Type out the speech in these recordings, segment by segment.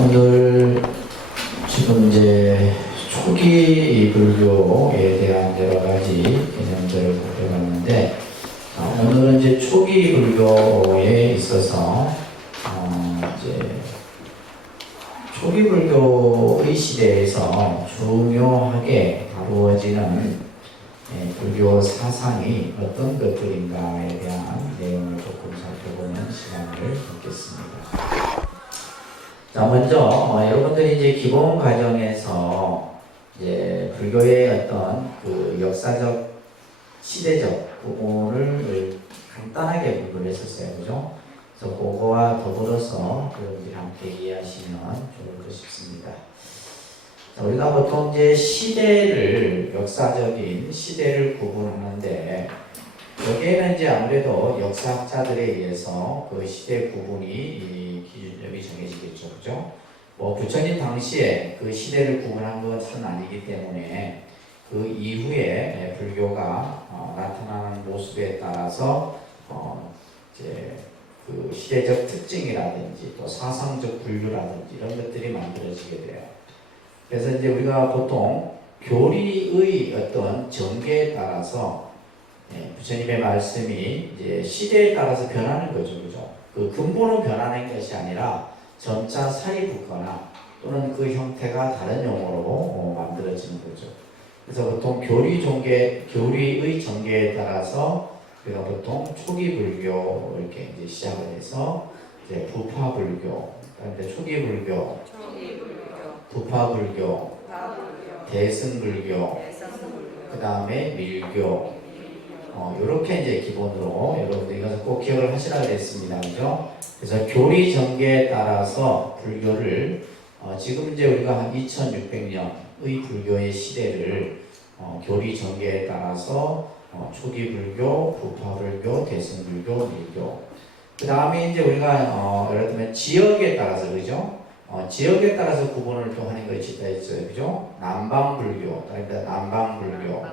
오늘 지금 이제 초기 불교에 대한 여러 가지 개념들을 살펴봤는데, 오늘은 이제 초기 불교에 있어서 이제 초기 불교의 시대에서 중요하게 다루어지는 불교 사상이 어떤 것들인가에 대한 내용을 조금 살펴보는 시간을 갖겠습니다. 자, 먼저 여러분들이 이제 기본 과정에서 이제 불교의 어떤 그 역사적, 시대적 부분을 간단하게 공부를 했었어요, 그죠? 그래서 그거와 더불어서 여러분들이 함께 이해하시면 좋을까 싶습니다. 자, 우리가 보통 이제 시대를, 역사적인 시대를 구분하는데, 여기에는 이제 아무래도 역사학자들에 의해서 그 시대 구분이 기준점이 정해지겠죠, 그죠? 뭐 부처님 당시에 그 시대를 구분한 것은 아니기 때문에 그 이후에 불교가 나타나는 모습에 따라서 이제 그 시대적 특징이라든지 또 사상적 분류라든지 이런 것들이 만들어지게 돼요. 그래서 이제 우리가 보통 교리의 어떤 전개에 따라서 부처님의 말씀이 이제 시대에 따라서 변하는 거죠, 그죠? 그 근본은 변하는 것이 아니라 점차 살이 붙거나 또는 그 형태가 다른 용어로 만들어지는 거죠. 그래서 보통 교리의 전개에 따라서 우리가 보통 초기 불교 이렇게 이제 시작을 해서 이제 부파 불교, 그다음에 초기 불교, 부파 불교, 대승 불교, 그다음에 밀교. 이렇게 이제 기본으로 여러분들 이것을 꼭 기억을 하시라 그랬습니다, 그죠? 그래서 교리 전개에 따라서 불교를 지금 이제 우리가 한 2600년의 불교의 시대를 교리 전개에 따라서 초기 불교, 부파 불교, 대승 불교, 밀교. 그 다음에 이제 우리가 예를 들면 지역에 따라서, 그죠? 지역에 따라서 구분을 또 하는 것이 있어요, 그죠? 남방 불교, 그러니까 남방 불교.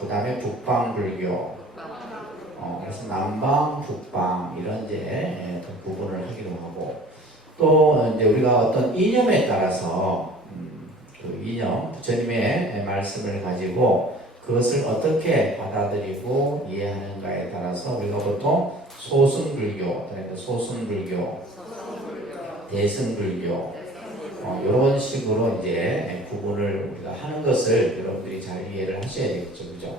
그 다음에 북방 불교. 그래서 남방, 북방 이런 이제 구분을 하기로 하고, 또 이제 우리가 어떤 이념에 따라서 그 이념, 부처님의 말씀을 가지고 그것을 어떻게 받아들이고 이해하는가에 따라서 우리가 보통 소승불교, 그러니까 소승불교, 대승불교 이런 식으로 이제 구분을 우리가 하는 것을 여러분들이 잘 이해를 하셔야 되겠죠, 그죠?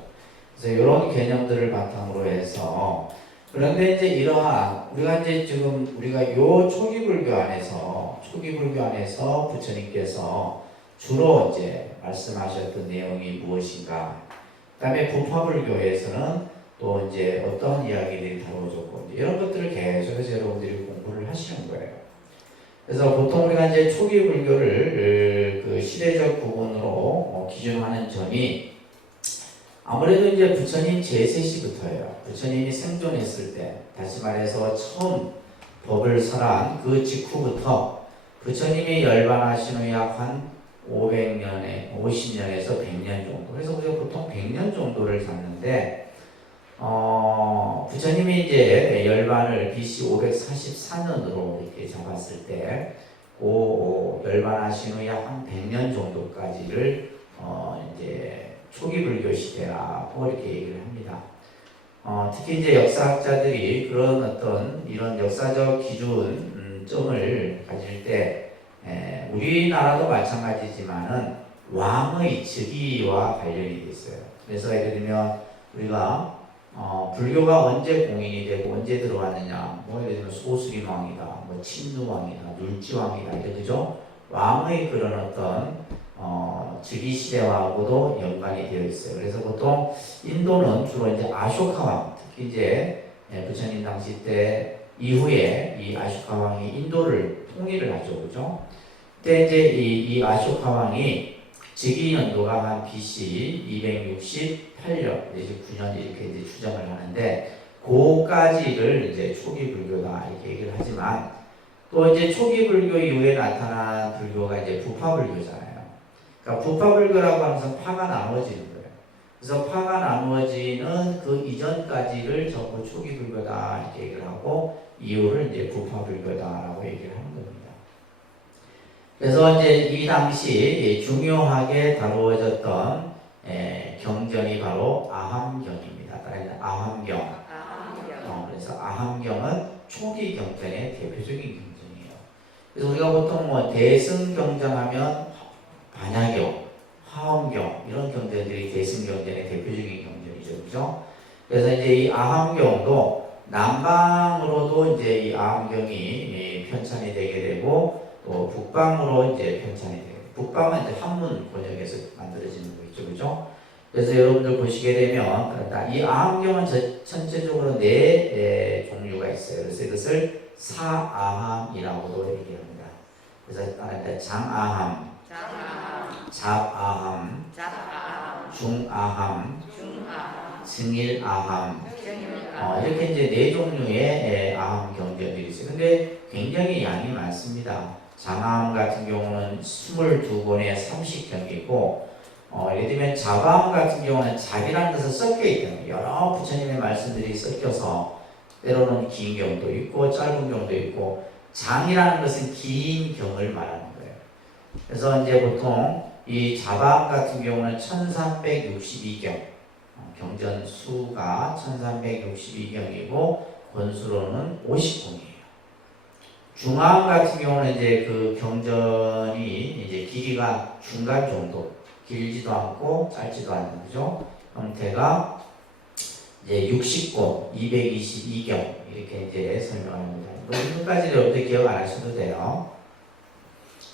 그래서 이런 개념들을 바탕으로 해서, 그런데 이제 이러한 우리가 이제 지금 우리가 요 초기 불교 안에서 부처님께서 주로 이제 말씀하셨던 내용이 무엇인가, 그다음에 부파 불교에서는 또 이제 어떤 이야기들이 다루어졌고 이런 것들을 계속해서 여러분들이 공부를 하시는 거예요. 그래서 보통 우리가 이제 초기 불교를 그 시대적 부분으로 기준하는 점이 아무래도 이제 부처님 제세시부터예요. 부처님이 생존했을 때, 다시 말해서 처음 법을 설한 그 직후부터 부처님이 열반하신 후 약 한 50년에서 100년 정도. 그래서 우리가 보통 100년 정도를 잡는데, 부처님이 이제 열반을 BC 544년으로 이렇게 잡았을 때, 그 열반하신 후 약 한 100년 정도까지를 이제 초기 불교 시대라고 이렇게 얘기를 합니다. 특히 이제 역사학자들이 그런 어떤 이런 역사적 기준점을 가질 때, 우리나라도 마찬가지지만은 왕의 즉위와 관련이 있어요. 그래서 예를 들면 우리가 불교가 언제 공인이 되고 언제 들어왔느냐, 뭐 예를 들면 소수림 왕이다, 뭐 친누 왕이다, 눌지 왕이다, 이렇게, 그죠? 왕의 그런 어떤 즉위 시대하고도 연관이 되어 있어요. 그래서 보통 인도는 주로 이제 아쇼카 왕, 특히 이제 부처님 당시 때 이후에 이 아쇼카 왕이 인도를 통일을 하죠, 그죠? 그때 이제 이 아쇼카 왕이 즉위 연도가 한 BC 268년, 이제 9년 이렇게 이제 추정을 하는데, 그까지를 이제 초기 불교다 이렇게 얘기를 하지만, 또 이제 초기 불교 이후에 나타난 불교가 이제 부파 불교잖아요. 그러니까 부파 불교라고 하면서 파가 나누어지는 거예요. 그래서 파가 나누어지는 그 이전까지를 전부 초기 불교다 이렇게 얘기를 하고, 이후를 이제 부파 불교다라고 얘기를 하는 겁니다. 그래서 이제 이 당시 중요하게 다루어졌던 경전이 바로 아함경입니다. 따라서 아함경. 그래서 아함경은 초기 경전의 대표적인 경전이에요. 그래서 우리가 보통 뭐 대승경전하면 반야경, 화엄경 이런 경전들이 대승경전의 대표적인 경전이죠, 그죠? 그래서 이제 이 아함경도 남방으로도 이제 이 아함경이 편찬이 되게 되고 또 북방으로 이제 편찬이 돼요. 북방은 이제 한문 번역에서 만들어지는 거죠, 그죠? 그래서 여러분들 보시게 되면 이 아함경은 전체적으로 네 종류가 있어요. 그래서 이것을 사아함이라고도 얘기합니다. 그래서 장아함, 잡아함, 중아함, 증일아함, 이렇게 이제 네 종류의 아함 경전들이 있어요. 근데 굉장히 양이 많습니다. 장아함 같은 경우는 22권에 30경이고, 예를 들면 잡아함 같은 경우는 잡이라는 것은 섞여 있거든요. 여러 부처님의 말씀들이 섞여서 때로는 긴 경도 있고 짧은 경도 있고, 장이라는 것은 긴 경을 말하는 거예요. 그래서 이제 보통 이 잡아함 같은 경우는 1362경, 경전 수가 1362경이고 권수로는 50권이에요. 중앙 같은 경우는 이제 그 경전이 이제 길이가 중간 정도, 길지도 않고 짧지도 않는 거죠. 형태가 이제 60권, 222경 이렇게 이제 설명합니다. 이것까지 여러분들 기억 안 하셔도 돼요.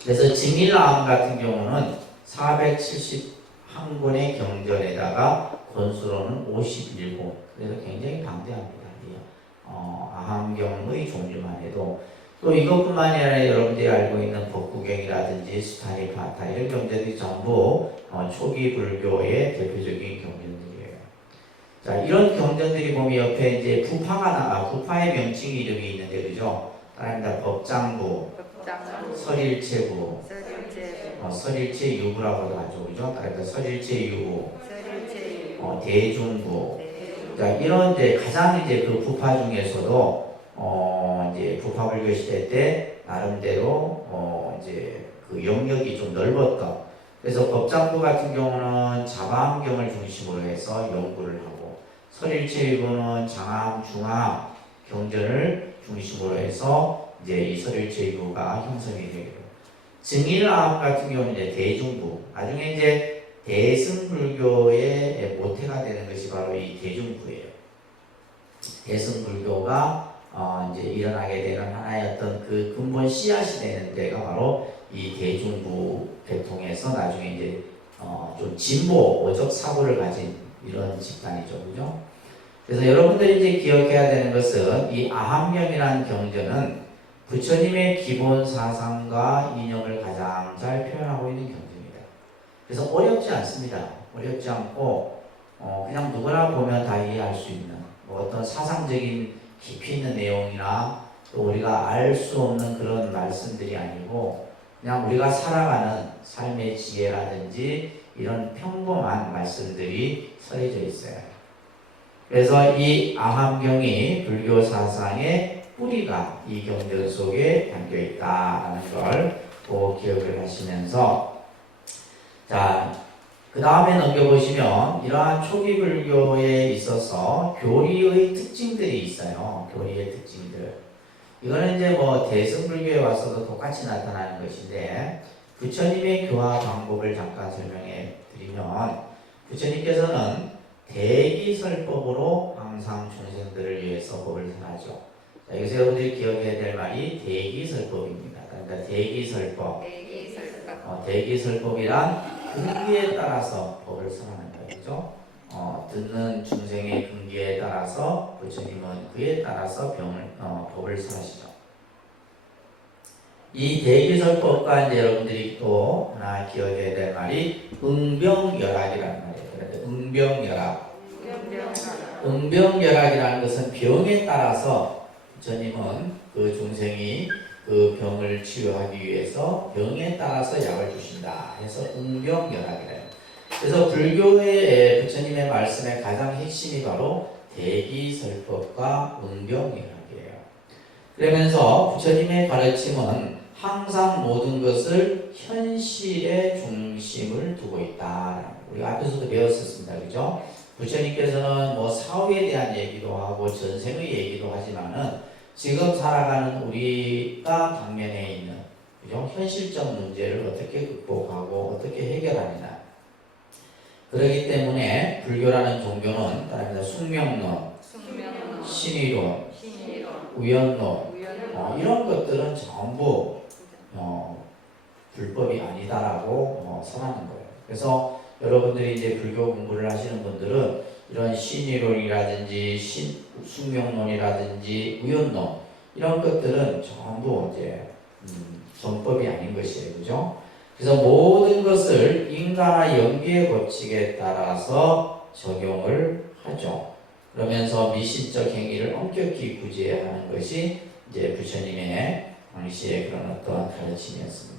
그래서 증일아함 같은 경우는 471권의 경전에다가 권수로는 51권. 그래서 굉장히 방대합니다. 아함경의 종류만 해도 또 이것뿐만이 아니라 여러분들이 알고 있는 법구경이라든지 수타니파타 이런 경전들이 전부 초기 불교의 대표적인 경전들이에요. 자, 이런 경전들이 보면 옆에 이제 부파의 명칭 이름이 있는데 그죠? 따라합니다. 법장부, 설일체부, 설일체유부라고도 하죠, 그죠? 따라합니다. 설일체유부, 대중부. 자, 이런 이제 가장 이제 그 부파 중에서도 이제 부파 불교 시대 때 나름대로 이제 그 영역이 좀 넓었던. 그래서 법장부 같은 경우는 자바함경을 중심으로 해서 연구를 하고, 설일체유부는 장함, 중함 경전을 중심으로 해서 이제 이 설일체유부가 형성이 되고, 증일아함 같은 경우는 이제 대중부. 나중에 이제 대승불교의 모태가 되는 것이 바로 이 대중부예요. 대승불교가 이제 일어나게 되는 하나의 어떤 그 근본 씨앗이 되는 데가 바로 이 대중부 계통에서 나중에 이제 좀 진보, 오적 사고를 가진 이런 집단이죠, 그죠? 그래서 여러분들이 이제 기억해야 되는 것은 이 아함경이라는 경전은 부처님의 기본 사상과 이념을 가장 잘 표현하고 있는 경전입니다. 그래서 어렵지 않습니다. 어렵지 않고 그냥 누구나 보면 다 이해할 수 있는 어떤 사상적인 깊이 있는 내용이나 또 우리가 알 수 없는 그런 말씀들이 아니고 그냥 우리가 살아가는 삶의 지혜라든지 이런 평범한 말씀들이 서려져 있어요. 그래서 이 아함경이 불교 사상의 뿌리가 이 경전 속에 담겨 있다는 걸 또 기억을 하시면서, 자, 그 다음에 넘겨보시면 이러한 초기 불교에 있어서 교리의 특징들이 있어요. 교리의 특징들. 이거는 이제 뭐 대승불교에 와서도 똑같이 나타나는 것인데, 부처님의 교화 방법을 잠깐 설명해 드리면, 부처님께서는 대기설법으로 항상 중생들을 위해서 법을 설하죠. 자, 여기서 여러분들이 기억해야 될 말이 대기설법입니다. 그러니까 대기설법. 대기설법이란 근기에 따라서 법을 설하는 거예요. 그죠? 듣는 중생의 근기에 따라서 부처님은 그에 따라서 법을 설하시죠. 이 대기설법과 이제 여러분들이 또 하나 기억해야 될 말이 응병열학이라는 말이에요. 그런데 응병열학. 응병열학이라는 것은 병에 따라서 부처님은 그 중생이 그 병을 치료하기 위해서 병에 따라서 약을 주신다 해서 응병열학이래요. 그래서 불교의 부처님의 말씀의 가장 핵심이 바로 대기설법과 응병열학이에요. 그러면서 부처님의 가르침은 항상 모든 것을 현실의 중심을 두고 있다. 우리가 앞에서도 배웠었습니다. 그죠? 부처님께서는 뭐 사후에 대한 얘기도 하고 전생의 얘기도 하지만은 지금 살아가는 우리가 당면에 있는 그죠? 현실적 문제를 어떻게 극복하고 어떻게 해결하느냐. 그렇기 때문에 불교라는 종교는 따릅니다. 숙명론, 신의론, 우연론 이런 것들은 전부 불법이 아니다라고 선하는 거예요. 그래서 여러분들이 이제 불교 공부를 하시는 분들은 이런 신의론이라든지 숙명론이라든지 우연론 이런 것들은 전부 이제 전법이 아닌 것이에요. 그죠? 그래서 모든 것을 인간의 연기의 법칙에 따라서 적용을 하죠. 그러면서 미신적 행위를 엄격히 구제하는 것이 이제 부처님의 당시의 그런 어떤 가르침이었습니다.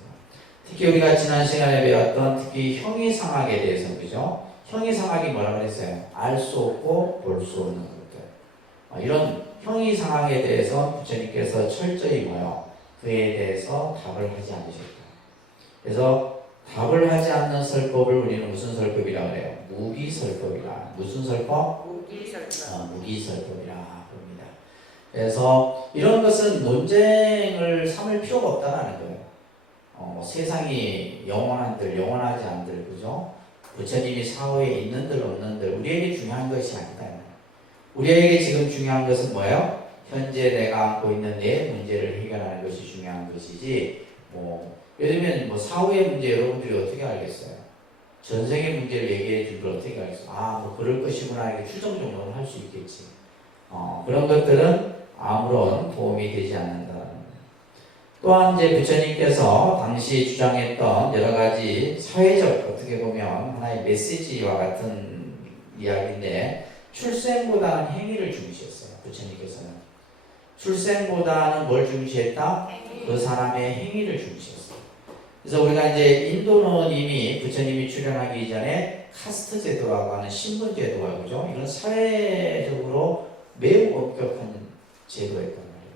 특히 우리가 지난 시간에 배웠던 특히 형이상학에 대해서 그죠? 형이상학이 뭐라고 그랬어요? 알 수 없고 볼 수 없는 것들. 이런 형이상학에 대해서 부처님께서 철저히 그에 대해서 답을 하지 않으셨다. 그래서 답을 하지 않는 설법을 우리는 무슨 설법이라고 해요? 무기설법이라. 무슨 설법? 무기설법이라 합니다. 그래서 이런 것은 논쟁을 삼을 필요가 없다는 거예요. 세상이 영원한들 영원하지 않들 그죠? 부처님이 사후에 있는들 없는들 우리에게 중요한 것이 아니다. 우리에게 지금 중요한 것은 뭐예요? 현재 내가 안고 있는 내 문제를 해결하는 것이 중요한 것이지 예를 들면 사후의 문제 여러분들이 어떻게 알겠어요? 전생의 문제를 얘기해 준 걸 어떻게 알겠어요? 그럴 것이구나 이렇게 추정 정도는 할 수 있겠지. 그런 것들은 아무런 도움이 되지 않는다. 또한 이제 부처님께서 당시 주장했던 여러 가지 사회적 어떻게 보면 하나의 메시지와 같은 이야기인데 출생보다는 행위를 중시했어요. 부처님께서는 출생보다는 뭘 중시했다? 그 사람의 행위를 중시했어요. 그래서 우리가 이제 인도는 이미 부처님이 출현하기 이전에 카스트 제도라고 하는 신분 제도가 그죠? 이건 사회적으로 매우 엄격한 제도였단 말이에요.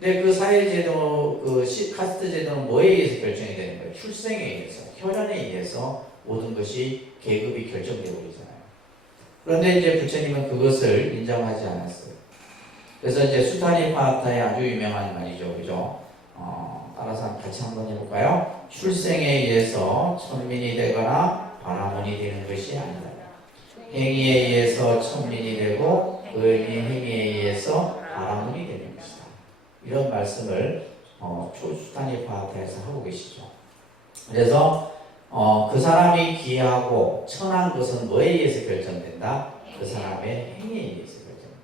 근데 그 사회 제도, 카스트 제도는 뭐에 의해서 결정이 되는 거예요? 출생에 의해서, 혈연에 의해서 모든 것이 계급이 결정되고 있잖아요. 그런데 이제 부처님은 그것을 인정하지 않았어요. 그래서 이제 수타니파타의 아주 유명한 말이죠, 그죠? 따라서 같이 한번 해볼까요? 출생에 의해서 천민이 되거나 바라문이 되는 것이 아니다. 행위에 의해서 천민이 되고 의인의 행위에 의해서 바라문이 되는 것이다. 이런 말씀을 수타니파타에서 하고 계시죠. 그래서 그 사람이 귀하고 천한 것은 뭐에 의해서 결정된다? 그 사람의 행위에 의해서 결정된다.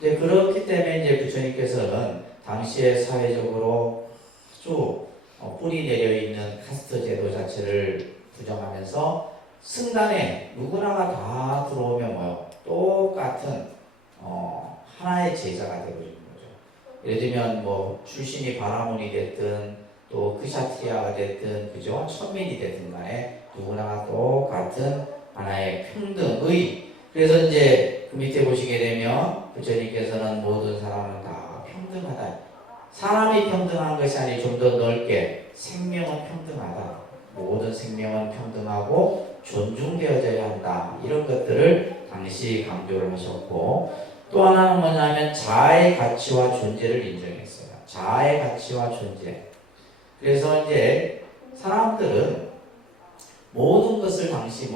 이제 그렇기 때문에 이제 부처님께서는 당시에 사회적으로 아주 뿌리 내려 있는 카스트 제도 자체를 부정하면서 승단에 누구나가 다 들어오면 똑같은 하나의 제자가 되어버리는 거죠. 예를 들면 출신이 바라문이 됐든 또 크샤트리아가 됐든 그죠? 천민이 됐든 간에 누구나가 똑같은 하나의 평등의. 그래서 이제 그 밑에 보시게 되면 부처님께서는 모든 사람은 다 평등하다. 사람이 평등한 것이 아니라 좀 더 넓게 생명은 평등하다. 모든 생명은 평등하고 존중되어져야 한다. 이런 것들을 당시 강조를 하셨고 또 하나는 뭐냐면 자아의 가치와 존재를 인정했어요. 자아의 가치와 존재. 그래서 이제 사람들은 모든 것을 당시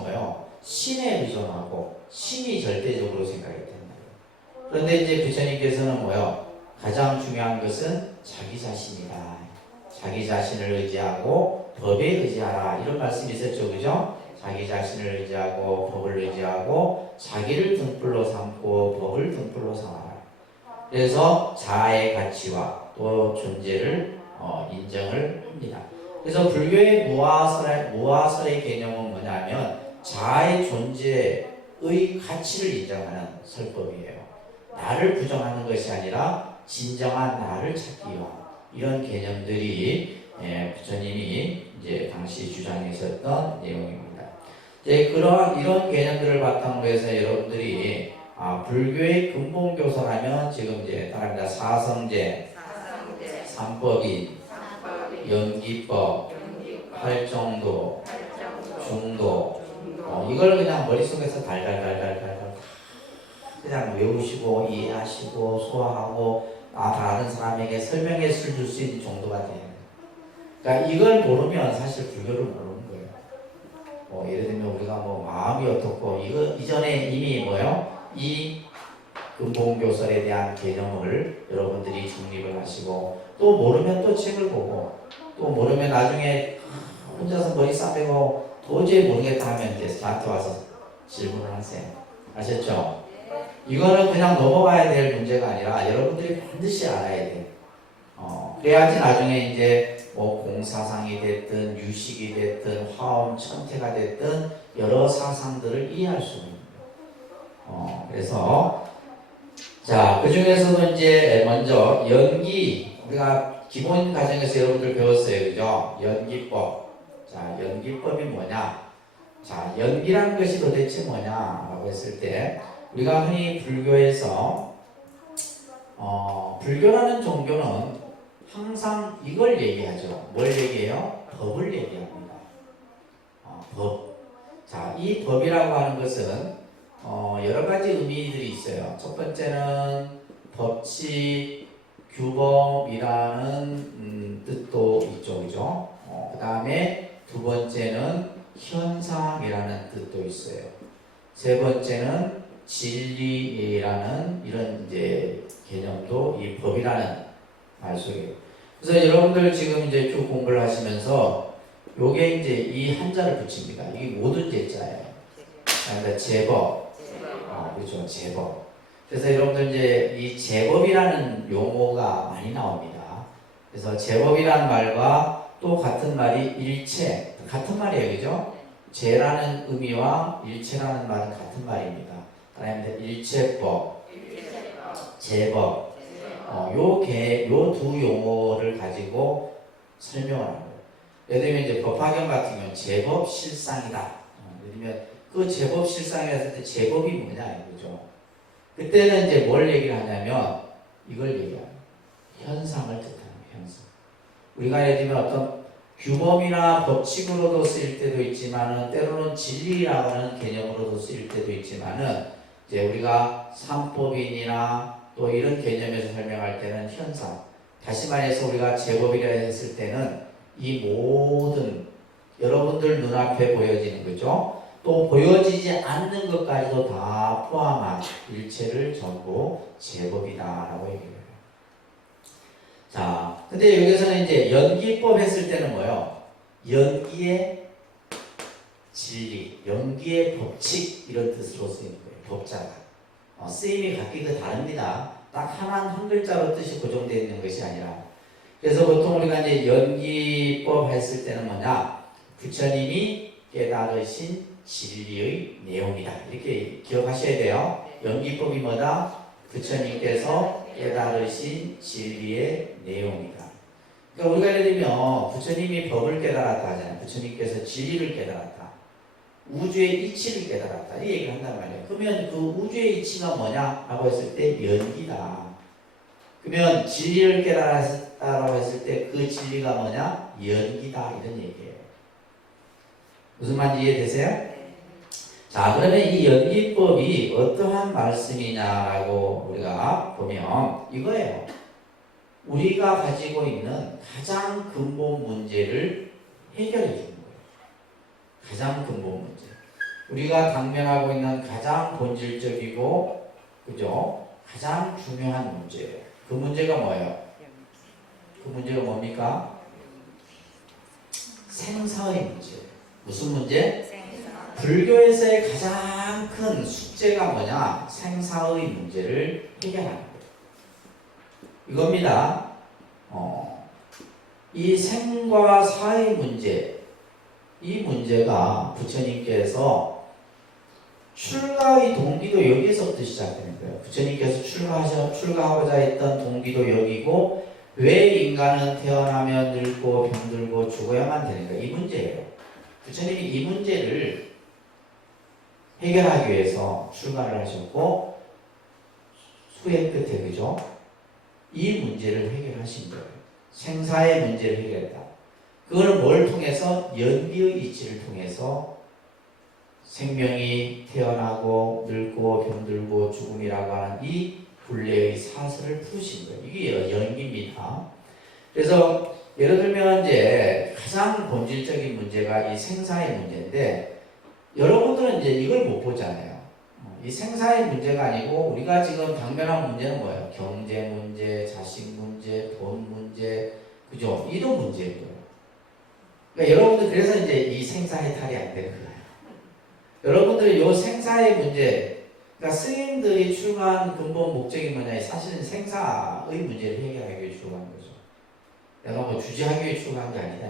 신에 의존하고 신이 절대적으로 생각했단 말이에요. 그런데 이제 부처님께서는 가장 중요한 것은 자기 자신이다. 자기 자신을 의지하고 법에 의지하라. 이런 말씀이 있었죠. 그죠? 자기 자신을 의지하고 법을 의지하고 자기를 등불로 삼고 법을 등불로 삼아라. 그래서 자아의 가치와 또 존재를 인정을 합니다. 그래서 불교의 무아설의 개념은 뭐냐면 자아의 존재의 가치를 인정하는 설법이에요. 나를 부정하는 것이 아니라 진정한 나를 찾기 위한 이런 개념들이 부처님이 이제 당시 주장했었던 내용입니다. 이제 이런 개념들을 바탕으로 해서 여러분들이 불교의 근본 교사라면 지금 이제 따릅니다. 사성제, 삼법인, 연기법, 활정도, 중도. 이걸 그냥 머릿속에서 달달달달달 그냥 외우시고 이해하시고 소화하고 다른 사람에게 설명해 줄 수 있는 정도가 돼요. 그러니까 이걸 모르면 사실 불교를 모르는 거예요. 예를 들면 우리가 마음이 어떻고 이거 이전에 이미 이 근본교설에 대한 개념을 여러분들이 정립을 하시고 또 모르면 또 책을 보고 또 모르면 나중에 혼자서 머리 싸매고 도저히 모르겠다 하면 이제 저한테 와서 질문을 하세요. 아셨죠? 이거는 그냥 넘어가야 될 문제가 아니라 여러분들이 반드시 알아야 돼요. 그래야지 나중에 이제 공사상이 됐든 유식이 됐든 화엄 천태가 됐든 여러 사상들을 이해할 수 있는 거예요. 그래서 자, 그 중에서도 이제 먼저 연기, 우리가 기본 과정에서 여러분들 배웠어요. 그죠? 연기법. 자, 연기법이 뭐냐? 자, 연기라는 것이 도대체 뭐냐라고 했을 때 우리가 흔히 불교에서 불교라는 종교는 항상 이걸 얘기하죠. 뭘 얘기해요? 법을 얘기합니다. 법. 자, 이 법이라고 하는 것은 여러 가지 의미들이 있어요. 첫 번째는 법칙, 규범이라는 뜻도 있죠. 그죠? 그 다음에 두 번째는 현상이라는 뜻도 있어요. 세 번째는 진리라는 이런 이제 개념도 이 법이라는 말 속에. 그래서 여러분들 지금 이제 쭉 공부를 하시면서 요게 이제 이 한자를 붙입니다. 이게 모든 제자예요. 그러니까 제법. 그렇죠. 제법. 그래서 여러분들 이제 이 제법이라는 용어가 많이 나옵니다. 그래서 제법이라는 말과 또 같은 말이 일체. 같은 말이에요. 그죠? 제라는 의미와 일체라는 말은 같은 말입니다. 그다음에 일체법, 제법. 요 두 용어를 가지고 설명을 하는 거예요. 예를 들면 이제 법화경 같은 경우는 제법 실상이다. 예를 들면 그 제법 실상이라 했을 때 제법이 뭐냐 이거죠. 그때는 이제 뭘 얘기를 하냐면 이걸 얘기해요. 현상을 뜻하는 현상. 우리가 예를 들면 어떤 규범이나 법칙으로도 쓰일 때도 있지만은 때로는 진리라고 하는 개념으로도 쓰일 때도 있지만은 이제 우리가 삼법인이나 또 이런 개념에서 설명할 때는 현상. 다시 말해서 우리가 제법이라 했을 때는 이 모든 여러분들 눈앞에 보여지는 거죠. 또 보여지지 않는 것까지도 다 포함한 일체를 전부 제법이다라고 얘기해요. 자, 근데 여기서는 이제 연기법 했을 때는 뭐예요? 연기의 진리, 연기의 법칙 이런 뜻으로 쓰이는 거예요. 법자가. 쓰임이 각기 다릅니다. 딱 한 글자로 뜻이 고정되어 있는 것이 아니라. 그래서 보통 우리가 이제 연기법 했을 때는 뭐냐? 부처님이 깨달으신 진리의 내용이다. 이렇게 기억하셔야 돼요. 연기법이 뭐다? 부처님께서 깨달으신 진리의 내용이다. 그러니까 우리가 예를 들면 부처님이 법을 깨달았다 하잖아요. 부처님께서 진리를 깨달았다. 우주의 이치를 깨달았다. 이 얘기를 한단 말이에요. 그러면 그 우주의 이치가 뭐냐? 라고 했을 때 연기다. 그러면 진리를 깨달았다라고 했을 때 그 진리가 뭐냐? 연기다. 이런 얘기예요. 무슨 말인지 이해되세요? 자, 그러면 이 연기법이 어떠한 말씀이냐라고 우리가 보면 이거예요. 우리가 가지고 있는 가장 근본 문제를 해결해 주는 거예요. 가장 근본 문제. 우리가 당면하고 있는 가장 본질적이고, 그죠? 가장 중요한 문제예요. 그 문제가 뭐예요? 그 문제가 뭡니까? 생사의 문제예요. 무슨 문제? 불교에서의 가장 큰 숙제가 뭐냐? 생사의 문제를 해결하는 거예요. 이겁니다. 이 생과 사의 문제, 이 문제가 부처님께서 출가의 동기도 여기서부터 시작되는 거예요. 부처님께서 출가하고자 했던 동기도 여기고, 왜 인간은 태어나면 늙고 병들고 죽어야만 되는가? 이 문제예요. 부처님이 이 문제를 해결하기 위해서 출가를 하셨고, 수행 끝에, 그죠? 이 문제를 해결하신 거예요. 생사의 문제를 해결했다. 그걸 뭘 통해서? 연기의 이치를 통해서 생명이 태어나고 늙고 병들고 죽음이라고 하는 이 본래의 사슬을 푸신 거예요. 이게 연기입니다. 그래서 예를 들면 이제 가장 본질적인 문제가 이 생사의 문제인데 여러분들은 이제 이걸 못 보잖아요. 이 생사의 문제가 아니고 우리가 지금 당면한 문제는 뭐예요? 경제 문제, 자식 문제, 돈 문제, 그죠? 이런 문제인 거예요. 그러니까 여러분들 그래서 이제 이 생사의 탈이 안 되는 거예요. 여러분들이 이 생사의 문제, 그러니까 스님들이 출가한 근본 목적이 뭐냐? 사실은 생사의 문제를 해결하기 위해 출가한 거죠. 내가 뭐 주제하기 위해 출가한 게 아니다.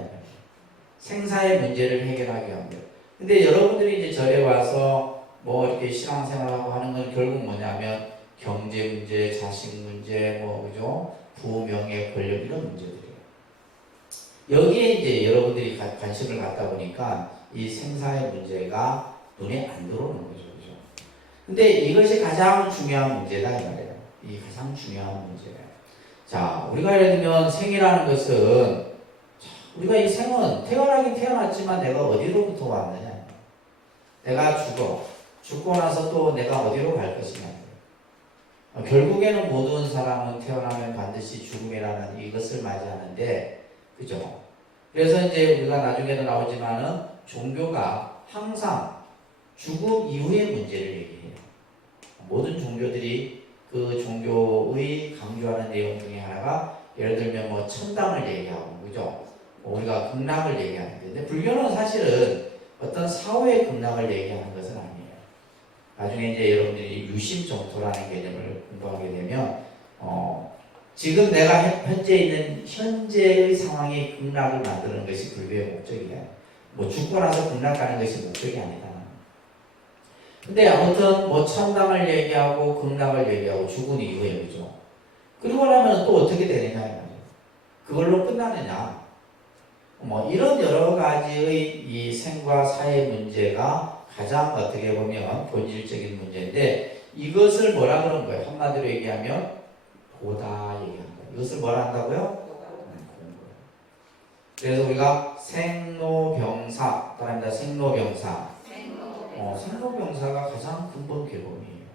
생사의 문제를 해결하기 위한 거예요. 근데 여러분들이 이제 절에 와서 뭐 이렇게 신앙생활하고 하는 건 결국 뭐냐면 경제 문제, 자식 문제, 뭐 그죠? 부호, 명예, 권력 이런 문제들이에요. 여기에 이제 여러분들이 관심을 갖다 보니까 이 생사의 문제가 눈에 안 들어오는 거죠. 그죠? 근데 이것이 가장 중요한 문제다 이 말이에요. 이 가장 중요한 문제예요. 자, 우리가 예를 들면 생이라는 것은 우리가 이 생은 태어나긴 태어났지만 내가 어디로부터 왔느냐. 내가 죽고 나서 또 내가 어디로 갈 것이냐. 결국에는 모든 사람은 태어나면 반드시 죽음이라는 이것을 맞이하는데, 그죠? 그래서 이제 우리가 나중에도 나오지만은 종교가 항상 죽음 이후의 문제를 얘기해요. 모든 종교들이 그 종교의 강조하는 내용 중에 하나가 예를 들면 뭐 천당을 얘기하고, 그죠? 우리가 극락을 얘기하는데, 근데 불교는 사실은 어떤 사후의 극락을 얘기하는 것은 아니에요. 나중에 이제 여러분들이 유심정토라는 개념을 공부하게 되면, 지금 내가 현재 있는 현재의 상황이 극락을 만드는 것이 불교의 목적이야. 뭐 죽고 나서 극락 가는 것이 목적이 아니다. 근데 아무튼 뭐 천당을 얘기하고 극락을 얘기하고 죽은 이후에 그죠. 그러고 나면 또 어떻게 되느냐. 그걸로 끝나느냐. 뭐 이런 여러 가지의 이 생과 사의 문제가 가장 어떻게 보면 본질적인 문제인데 이것을 뭐라 그런 거예요? 한마디로 얘기하면 보다 얘기한다. 이것을 뭐라 한다고요? 그래서 우리가 생로병사 따라합니다. 생로병사. 생로병사가 가장 근본 괴로움이에요.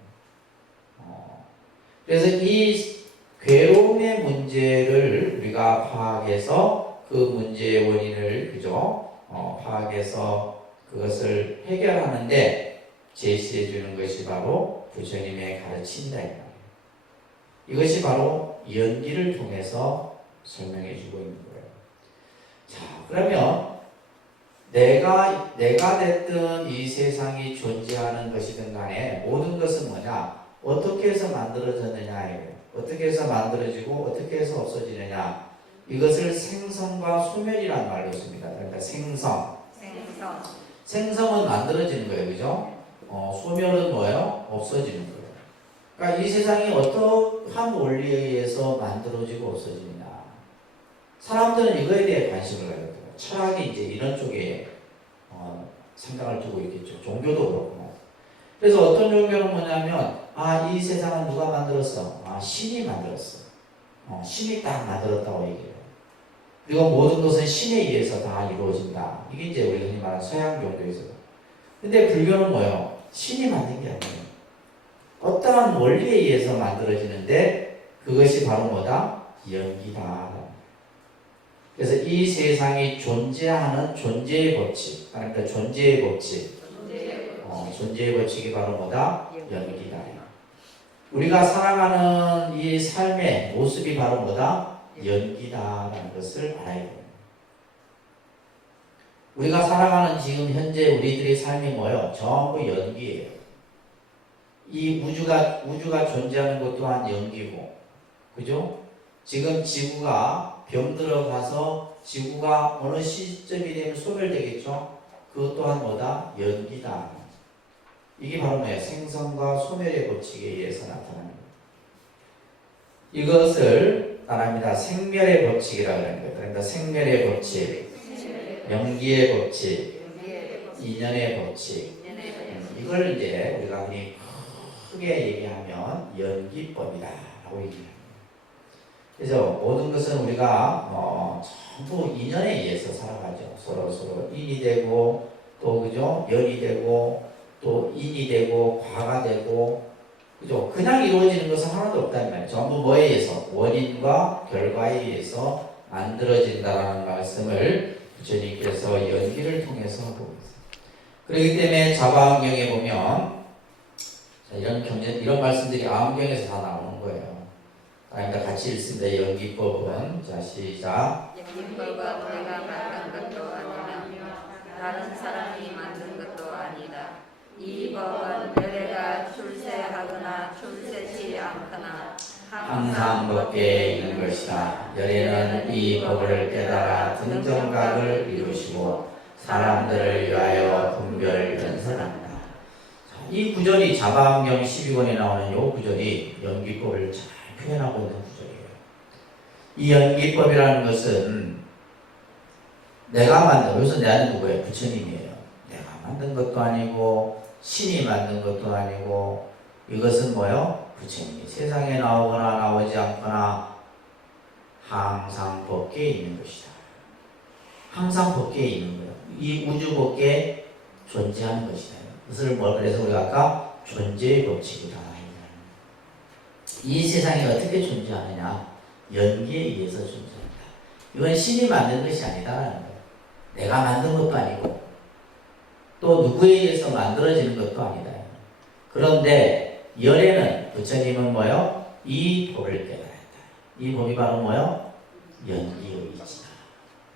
그래서 이 괴로움의 문제를 우리가 파악해서 그 문제의 원인을 그죠? 파악해서 그것을 해결하는데 제시해 주는 것이 바로 부처님의 가르친다. 이것이 바로 연기를 통해서 설명해 주고 있는 거예요. 자, 그러면 내가 됐든 이 세상이 존재하는 것이든 간에 모든 것은 뭐냐? 어떻게 해서 만들어졌느냐예요. 어떻게 해서 만들어지고 어떻게 해서 없어지느냐. 이것을 생성과 소멸이라는 말로 씁니다. 그러니까 생성은 만들어지는 거예요. 그죠? 소멸은 뭐예요? 없어지는 거예요. 그러니까 이 세상이 어떠한 원리에 의해서 만들어지고 없어지느냐. 사람들은 이거에 대해 관심을 가져요. 철학이 이제 이런 쪽에 생각을 두고 있겠죠. 종교도 그렇고. 그래서 어떤 종교는 뭐냐면 이 세상은 누가 만들었어? 신이 만들었어. 신이 딱 만들었다고 얘기해요. 그리고 모든 것은 신에 의해서 다 이루어진다. 이게 이제 우리가 흔히 말하는 서양 종교에서. 근데 불교는 뭐예요? 신이 만든 게 아니에요. 어떠한 원리에 의해서 만들어지는데 그것이 바로 뭐다? 연기다. 그래서 이 세상이 존재하는 존재의 법칙, 그러니까 존재의 법칙, 존재의 법칙이 바로 뭐다? 연기다. 우리가 살아가는 이 삶의 모습이 바로 뭐다? 연기다라는 것을 알아야 돼요. 우리가 살아가는 지금 현재 우리들의 삶이 뭐예요? 전부 연기예요. 이 우주가 존재하는 것 또한 연기고, 그죠? 지금 지구가 병들어가서 지구가 어느 시점이 되면 소멸되겠죠? 그것 또한 뭐다? 연기다. 이게 바로 뭐예요? 생성과 소멸의 법칙에 의해서 나타나는 거예요. 이것을 따라합니다. 생멸의 법칙이라고 하는 거예요. 그러니까 생멸의 법칙, 연기의 법칙, 인연의 법칙. 이걸 이제 우리가 흔히 크게 얘기하면 연기법이다 라고 얘기합니다. 그래서 모든 것은 우리가 전부 인연에 의해서 살아가죠. 서로 인이 되고 또 그죠? 연이 되고 또 인이 되고 과가 되고 그죠? 그냥 이루어지는 것은 하나도 없다는 말이에요. 전부 뭐에 의해서? 원인과 결과에 의해서 만들어진다는 말씀을 부처님께서 연기를 통해서 하고 있어요. 그렇기 때문에 자바안경에 보면 이런 말씀들이 아안경에서 다 나오는 거예요. 아닙니다. 같이 읽습니다. 연기법은 자 시작. 연기법은 내가 만든 것도 아니며 다른 사람이 만든 것도 아니다. 이 법은 열애가 출세하거나 출세치 않거나 항상 법계에 있는 것이다. 열애는 이 법을 깨달아 등정각을 이루시고 사람들을 위하여 분별 연설한다. 이 구절이 자바안경 12권에 나오는 이 구절이 연기법을 잘 표현하고 있는 구절이에요. 이 연기법이라는 것은 내가 만든, 여기서 내가 누구예요? 부처님이에요. 내가 만든 것도 아니고 신이 만든 것도 아니고 이것은 뭐요? 부처님이 세상에 나오거나 나오지 않거나 항상 법계에 있는 것이다. 항상 법계에 있는 거예요. 이 우주 법계에 존재하는 것이다. 그것을 그래서 우리가 아까 존재의 법칙이다. 이 세상이 어떻게 존재하느냐? 연기에 의해서 존재한다. 이건 신이 만든 것이 아니다라는 거예요. 내가 만든 것도 아니고 또 누구에 의해서 만들어지는 것도 아니다. 그런데 열애는 부처님은 뭐요? 이 법을 깨달았다. 이 법이 바로 뭐요? 연기의 이치다.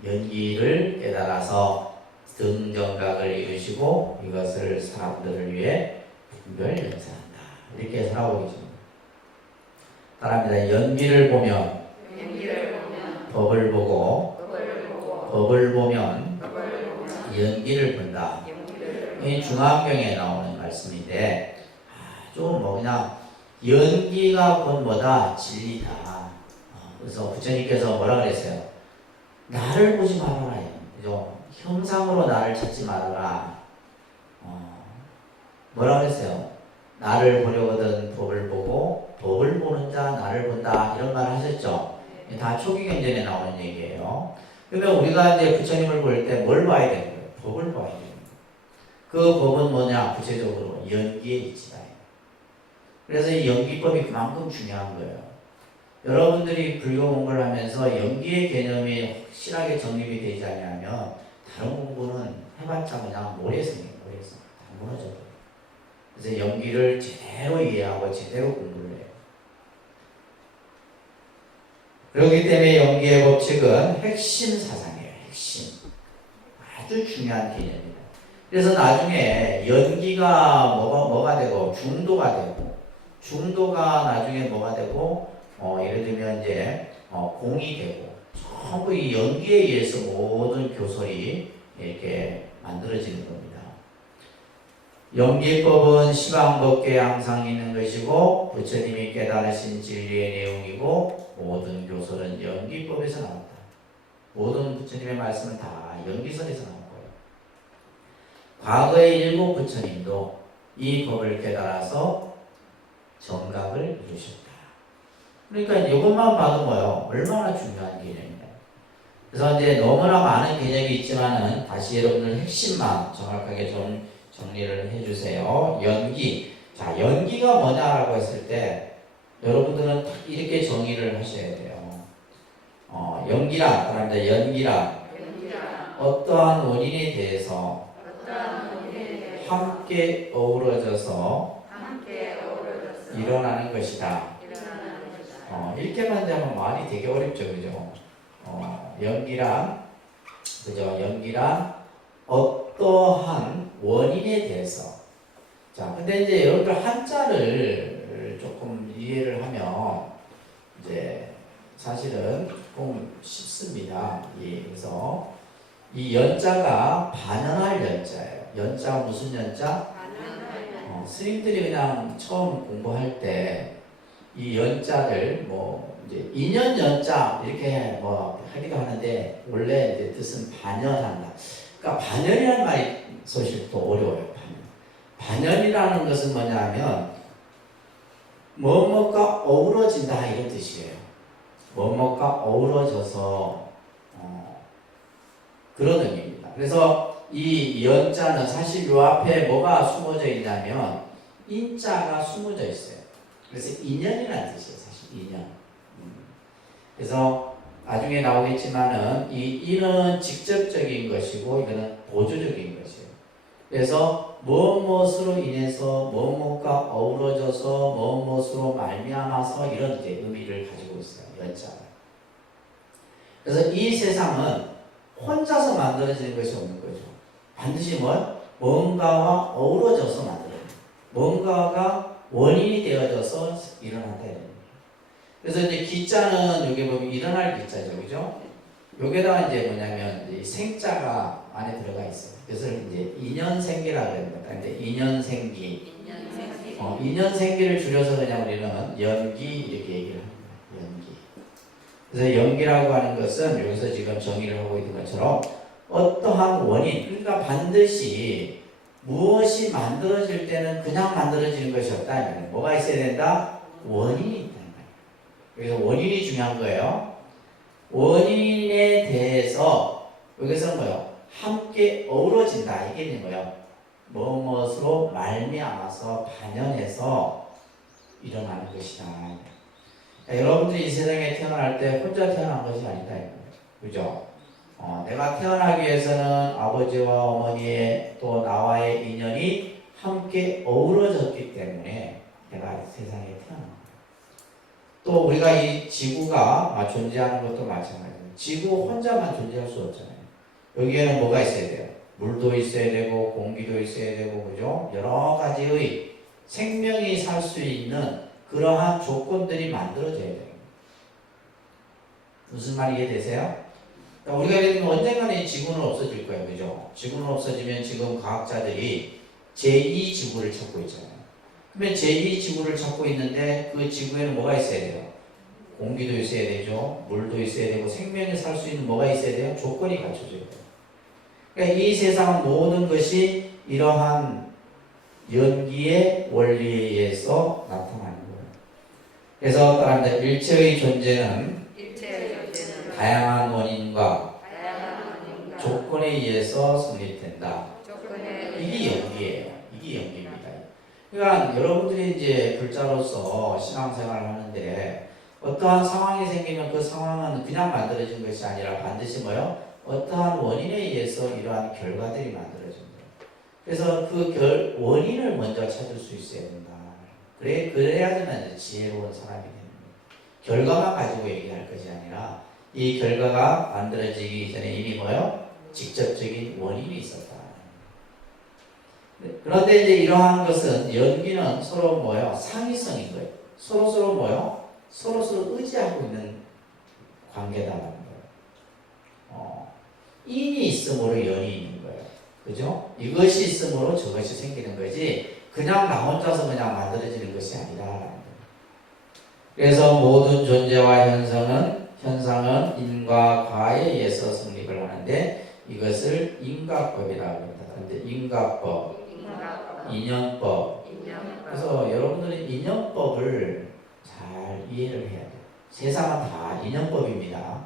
연기를 깨달아서 등정각을 이루시고 이것을 사람들을 위해 분별 연설한다. 이렇게 해서 나오고 있습니다. 따라합니다. 연기를 보면 법을 보고 법을 보면 연기를 본다. 이 중화경에 나오는 말씀인데 좀 그냥 연기가 곧 뭐다? 진리다. 그래서 부처님께서 뭐라 그랬어요? 나를 보지 말아라. 그죠? 형상으로 나를 찾지 말아라. 뭐라 그랬어요? 나를 보려거든 법을 보고 법을 보는 자 나를 본다. 이런 말 하셨죠? 다 초기경전에 나오는 얘기예요. 그러면 우리가 이제 부처님을 볼 때 뭘 봐야 되는 거예요? 법을 봐야 되는 거예요. 그 법은 뭐냐? 구체적으로 연기의 이치다. 그래서 이 연기법이 그만큼 중요한 거예요. 여러분들이 불교 공부를 하면서 연기의 개념이 확실하게 정립이 되지 않으면 다른 공부는 해봤자 그냥 모래성이에요. 모래성. 다 무너져요. 그래서 연기를 제대로 이해하고 제대로 공부를 해요. 그렇기 때문에 연기의 법칙은 핵심 사상이에요. 핵심. 아주 중요한 개념입니다. 그래서 나중에 연기가 뭐가 되고 중도가 되고 중도가 나중에 뭐가 되고 예를 들면 이제 공이 되고 전부 이 연기에 의해서 모든 교설이 이렇게 만들어지는 겁니다. 연기법은 시방법계에 항상 있는 것이고 부처님이 깨달으신 진리의 내용이고 모든 교설은 연기법에서 나온다. 모든 부처님의 말씀은 다 연기설에서 나온 거예요. 과거의 일곱 부처님도 이 법을 깨달아서 정각을 이루셨다. 그러니까 이것만 봐도 뭐예요? 얼마나 중요한 개념이냐. 그래서 이제 너무나 많은 개념이 있지만은 다시 여러분들 핵심만 정확하게 좀 정리를 해주세요. 연기. 자, 연기가 뭐냐라고 했을 때 여러분들은 딱 이렇게 정의를 하셔야 돼요. 연기란, 그런데 연기란 어떠한 원인에 대해서 함께 어우러져서 일어나는 것이다. 이렇게만 되면 말이 되게 어렵죠, 그죠? 연기란, 그죠? 연기란 어떠한 원인에 대해서. 자, 근데 이제 여러분들 한자를 조금 이해를 하면 이제 사실은 조금 쉽습니다. 예, 그래서 이 연자가 반연할 연자예요. 연자가 무슨 연자? 스님들이 그냥 처음 공부할 때 이 연자를 뭐 이제 인연 연자 이렇게 뭐 하기도 하는데 원래 이제 뜻은 반연한다. 그러니까 반연이라는 말이 사실 또 어려워요. 반연이라는 것은 뭐냐면 뭐뭐가 어우러진다 이런 뜻이에요. 뭐뭐가 어우러져서 그런 의미입니다. 그래서 이 연자는 사실 요 앞에 뭐가 숨어져 있냐면 인자가 숨어져 있어요. 그래서 인연이라는 뜻이에요. 사실 인연. 그래서 나중에 나오겠지만은 이 인은 직접적인 것이고 이거는 보조적인 것이에요. 그래서 무엇으로 인해서 무엇과 어우러져서 무엇으로 말미암아서 이런 이제 의미를 가지고 있어요. 연자가. 그래서 이 세상은 혼자서 만들어지는 것이 없는 거죠. 반드시 뭔가와 어우러져서 만들어요. 뭔가가 원인이 되어져서 일어난다. 그래서 이제 기자는 여기 보면 일어날 기자죠, 그죠? 여기다가 이제 뭐냐면 이제 생자가 안에 들어가 있어요. 그래서 이제 인연생기라고 합니다. 근데 인연생기, 인연생기를 줄여서 그냥 우리는 연기 이렇게 얘기를 합니다. 연기. 그래서 연기라고 하는 것은 여기서 지금 정의를 하고 있는 것처럼 어떠한 원인, 그러니까 반드시 무엇이 만들어질 때는 그냥 만들어지는 것이 없다. 뭐가 있어야 된다? 원인이 있다. 그래서 원인이 중요한 거예요. 원인에 대해서 여기서는 뭐요? 함께 어우러진다. 이게 있는 거예요. 무엇으로 말미암아서 반연해서 일어나는 것이다. 그러니까 여러분들이 이 세상에 태어날 때 혼자 태어난 것이 아니다. 그죠? 내가 태어나기 위해서는 아버지와 어머니의 또 나와의 인연이 함께 어우러졌기 때문에 내가 세상에 태어난 거예요. 또 우리가 이 지구가 존재하는 것도 마찬가지예요. 지구 혼자만 존재할 수 없잖아요. 여기에는 뭐가 있어야 돼요? 물도 있어야 되고 공기도 있어야 되고 그죠? 여러 가지의 생명이 살 수 있는 그러한 조건들이 만들어져야 돼요. 무슨 말이 이해되세요? 우리가 예를 들면 언젠가는 이 지구는 없어질 거예요. 그죠? 지구는 없어지면 지금 과학자들이 제2지구를 찾고 있잖아요. 그러면 제2지구를 찾고 있는데 그 지구에는 뭐가 있어야 돼요? 공기도 있어야 되죠. 물도 있어야 되고 생명이 살 수 있는 뭐가 있어야 돼요? 조건이 갖춰져야 돼요. 그러니까 이 세상 모든 것이 이러한 연기의 원리에 의해서 나타나는 거예요. 그래서 따라합니다. 일체의 존재는 다양한 원인과 조건에 의해서 성립된다. 이게 연기예요. 이게 연기입니다. 그러니까 여러분들이 이제 불자로서 신앙생활을 하는데 어떠한 상황이 생기면 그 상황은 그냥 만들어진 것이 아니라 반드시 뭐요? 어떠한 원인에 의해서 이러한 결과들이 만들어집니다. 그래서 그 원인을 먼저 찾을 수 있어야 된다. 그래야지만 지혜로운 사람이 됩니다. 결과만 가지고 얘기할 것이 아니라 이 결과가 만들어지기 전에 이미 뭐요? 직접적인 원인이 있었다. 그런데 이제 이러한 것은 연기는 서로 뭐요? 상위성인 거예요. 서로 뭐요? 서로 의지하고 있는 관계다라는 거예요. 인이 있으므로 연이 있는 거예요. 그죠? 이것이 있으므로 저것이 생기는 거지 그냥 나 혼자서 그냥 만들어지는 것이 아니라라는 거예요. 그래서 모든 존재와 현상은 인과 과에 의해서 성립을 하는데 이것을 인과법이라고 합니다. 그런데 인과법, 인연법. 그래서 여러분들은 인연법을 잘 이해를 해야 돼요. 세상은 다 인연법입니다.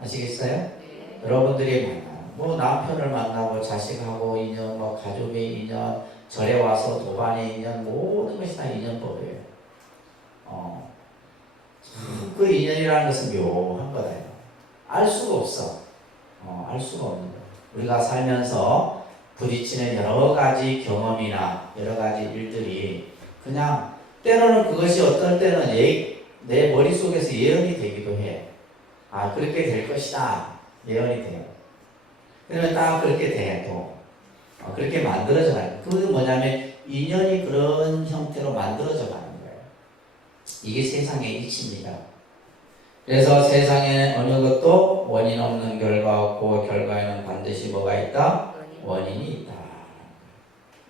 아시겠어요? 네. 여러분들이 뭐 남편을 만나고 자식하고 인연, 뭐 가족의 인연, 절에 와서 도반의 인연, 모든 것이 다 인연법이에요. 그 인연이라는 것은 묘한 거다. 알 수가 없어. 알 수가 없는 거예요. 우리가 살면서 부딪히는 여러 가지 경험이나 여러 가지 일들이 그냥 때로는 그것이 어떤 때는 내 머릿속에서 예언이 되기도 해. 아, 그렇게 될 것이다. 예언이 돼요. 그러면 딱 그렇게 돼. 또 그렇게 만들어져 가요. 그건 뭐냐면 인연이 그런 형태로 만들어져 가는 거예요. 이게 세상의 이치입니다. 그래서 세상에 어느 것도 원인 없는 결과 없고 결과에는 반드시 뭐가 있다? 원인이 있다.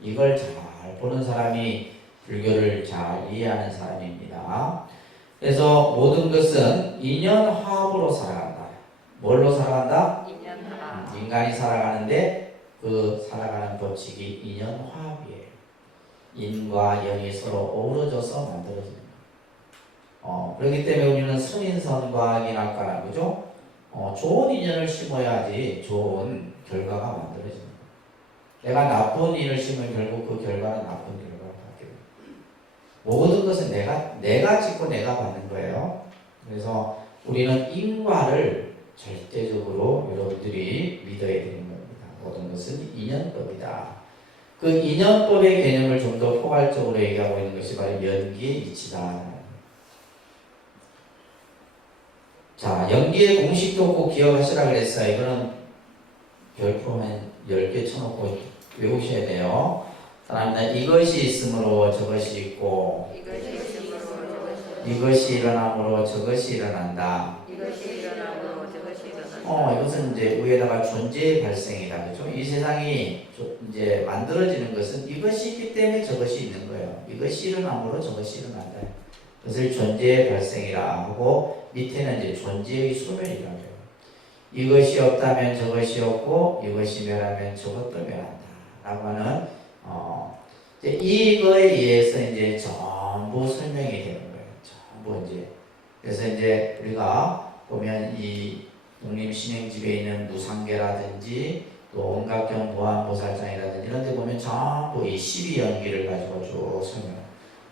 이걸 잘 보는 사람이 불교를 잘 이해하는 사람입니다. 그래서 모든 것은 인연화합으로 살아간다. 뭘로 살아간다? 인간이 살아가는데 그 살아가는 법칙이 인연화합이에요. 인과 연이 서로 어우러져서 만들어집니다. 그렇기 때문에 우리는 선인선과학이라고 그죠? 좋은 인연을 심어야지 좋은 결과가 만들어집니다. 내가 나쁜 인을 심으면 결국 그 결과는 나쁜 결과가 받게 됩니다. 모든 것은 내가 짓고 내가 받는 거예요. 그래서 우리는 인과를 절대적으로 여러분들이 믿어야 되는 겁니다. 모든 것은 인연법이다. 그 인연법의 개념을 좀 더 포괄적으로 얘기하고 있는 것이 바로 연기의 이치다. 자, 연기의 공식도 꼭 기억하시라 그랬어요. 이거는 별표 한 10개 쳐놓고 외우셔야 돼요. 사람다 이것이 있으므로 저것이 있고, 이것이 있으므로 저것이 이것이 일어나므로 저것이 일어난다. 이것이 일어나므로 저것이 일어난다. 이것은 이제 위에다가 존재의 발생이다. 그죠? 이 세상이 이제 만들어지는 것은 이것이 있기 때문에 저것이 있는 거예요. 이것이 일어나므로 저것이 일어난다. 그것을 존재의 발생이라 하고, 밑에는 이제 존재의 소멸이라고 해요. 이것이 없다면 저것이 없고, 이것이 멸하면 저것도 멸한다. 라고 하는, 이제 이거에 의해서 이제 전부 설명이 되는 거예요. 전부 이제. 그래서 이제 우리가 보면 이 독립신행집에 있는 무상계라든지 또 온각경 보안보살장이라든지 이런 데 보면 전부 이 12연기를 가지고 쭉 설명.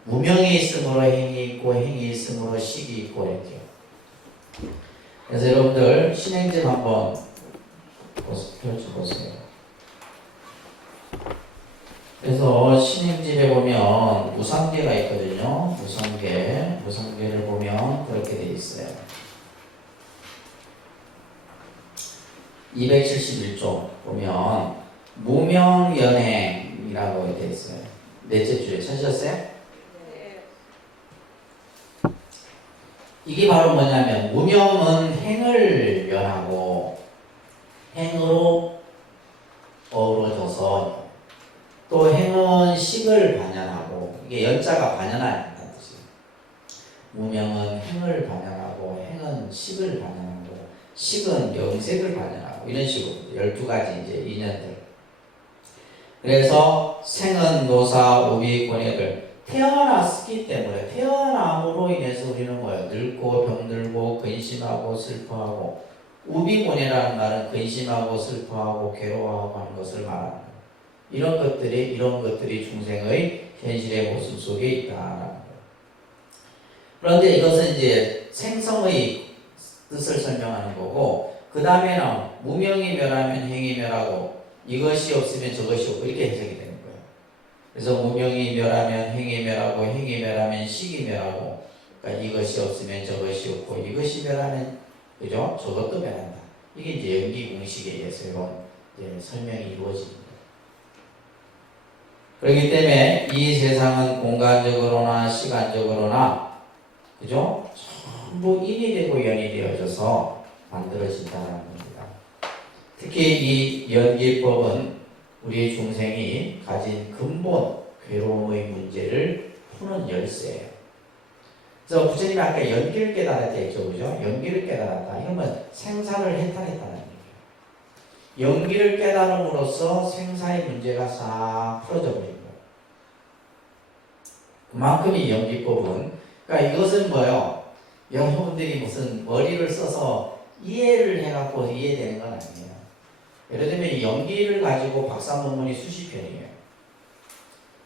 무명이 있으므로 행이 있고 행이 있으므로 식이 있고 이렇게. 그래서 여러분들 신행집 한번 펼쳐보세요. 그래서 신행집에 보면 무상계가 있거든요. 무상계를 보면 그렇게 되어 있어요. 271쪽 보면 무명연행이라고 되어 있어요. 넷째 줄에 찾으셨어요? 이게 바로 뭐냐면 무명은 행을 연하고 행으로 어우러져서 또 행은 식을 반연하고 이게 연자가 반연한다는 뜻이에요. 무명은 행을 반연하고 행은 식을 반연하고 식은 영색을 반연하고 이런 식으로 12가지 이제 인연들. 그래서 생은 노사 오비 권역을 태어났기 때문에 태어남으로 인해서 우리는 뭐예요? 늙고 병들고 근심하고 슬퍼하고 우비곤이라는 말은 근심하고 슬퍼하고 괴로워하고 하는 것을 말하는 거예요. 이런 것들이 중생의 현실의 모습 속에 있다라는 거예요. 그런데 이것은 이제 생성의 뜻을 설명하는 거고 그 다음에는 무명이 멸하면 행이 멸하고 이것이 없으면 저것이 없고 이렇게 해석이 되는 거예요. 그래서 무명이 멸하면 행이 멸하고 행이 멸하면 식이 멸하고 그러니까 이것이 없으면 저것이 없고 이것이 멸하면 그죠? 저것도 멸한다. 이게 이제 연기 공식에 의해서 이런 설명이 이루어집니다. 그렇기 때문에 이 세상은 공간적으로나 시간적으로나 그죠? 전부 인이 되고 연이 되어져서 만들어진다는 겁니다. 특히 이 연기법은 우리 중생이 가진 근본 괴로움의 문제를 푸는 열쇠예요. 그래서 부처님이 아까 연기를 깨달았다 했죠, 그죠? 연기를 깨달았다. 이건 뭐 생사를 해탈했다는 얘기예요. 연기를 깨달음으로써 생사의 문제가 싹 풀어져 버린 거예요. 그만큼 이 연기법은, 그러니까 이것은 뭐예요? 여러분들이 무슨 머리를 써서 이해를 해갖고 이해되는 건 아니에요. 예를 들면 이 연기를 가지고 박사 논문이 수십 편이에요.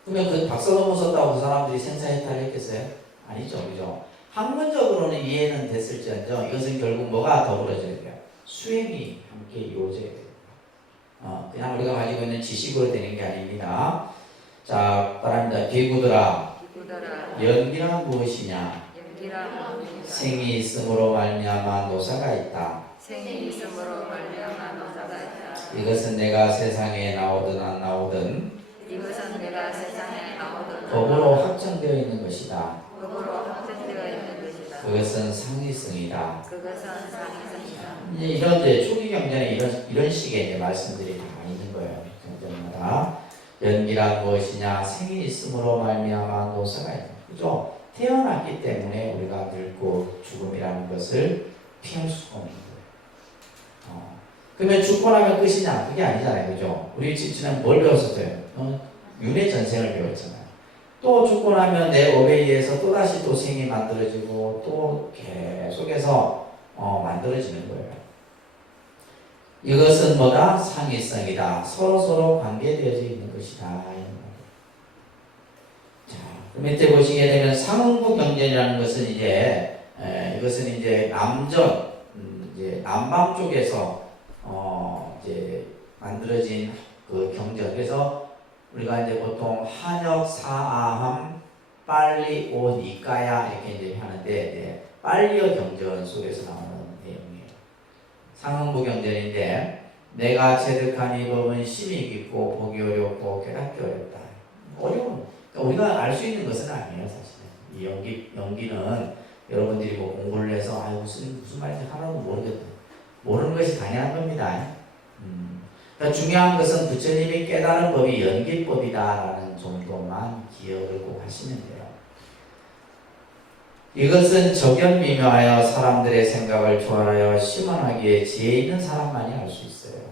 그러면 그 박사 논문 썼다고 그 사람들이 생사해탈을 했겠어요? 아니죠, 그죠? 학문적으로는 이해는 됐을지언정 이것은 결국 뭐가 더불어져야 돼요? 수행이 함께 이루어져야 돼요. 그냥 우리가 가지고 있는 지식으로 되는 게 아닙니다. 자, 바랍니다. 비구들아, 연기란 무엇이냐? 생이 있음으로 말미암아 노사가 있다. 생이 있음으로 말미암아 노사가 있다. 이것은 내가 세상에 나오든 안 나오든 이것은 내가 세상에 나오든 법으로 확정되어 있는 것이다. 법으로 확정되어 있는 것이다. 그것은 상리성이다. 그것은 상이성이다. 이제 이런 이제 초기 경전에 이런 식의 이제 말씀들이 다 있는 거예요. 경전마다 연기란 무엇이냐? 생이 있음으로 말미암아 노사가 있다. 그죠? 태어났기 때문에 우리가 늙고 죽음이라는 것을 피할 수가 없는 거예요. 그러면 죽고 나면 끝이냐? 그게 아니잖아요. 그죠? 우리 지난 뭘 배웠었어요? 윤회 전생을 배웠잖아요. 또 죽고 나면 내 업에 의해서 또다시 또 생이 만들어지고 또 계속해서 만들어지는 거예요. 이것은 뭐다? 상위성이다. 서로 관계되어져 있는 것이다. 자, 그 밑에 보시게 되면 상응부 경전이라는 것은 이것은 이제 남전, 이제 남방 쪽에서 이제 만들어진 그 경전. 그래서 우리가 이제 보통 한역 사아함 빨리 오 니까야 이렇게 이제 하는데 빨리어 경전 속에서 나오는 내용이에요. 상응부 경전인데 내가 체득한 이 법은 심히 깊고 보기 어렵고 깨닫기 어렵다. 어려운. 그러니까 우리가 알 수 있는 것은 아니에요, 사실은. 이 연기는 여러분들이 뭐 공부를 해서 무슨 말인지 하나도 모르겠다. 모르는 것이 당연한 겁니다. 그러니까 중요한 것은 부처님이 깨달은 법이 연기법이다라는 정도만 기억을 꼭 하시면 돼요. 이것은 적연미묘하여 사람들의 생각을 조언하여 심원하기에 지혜 있는 사람만이 알 수 있어요.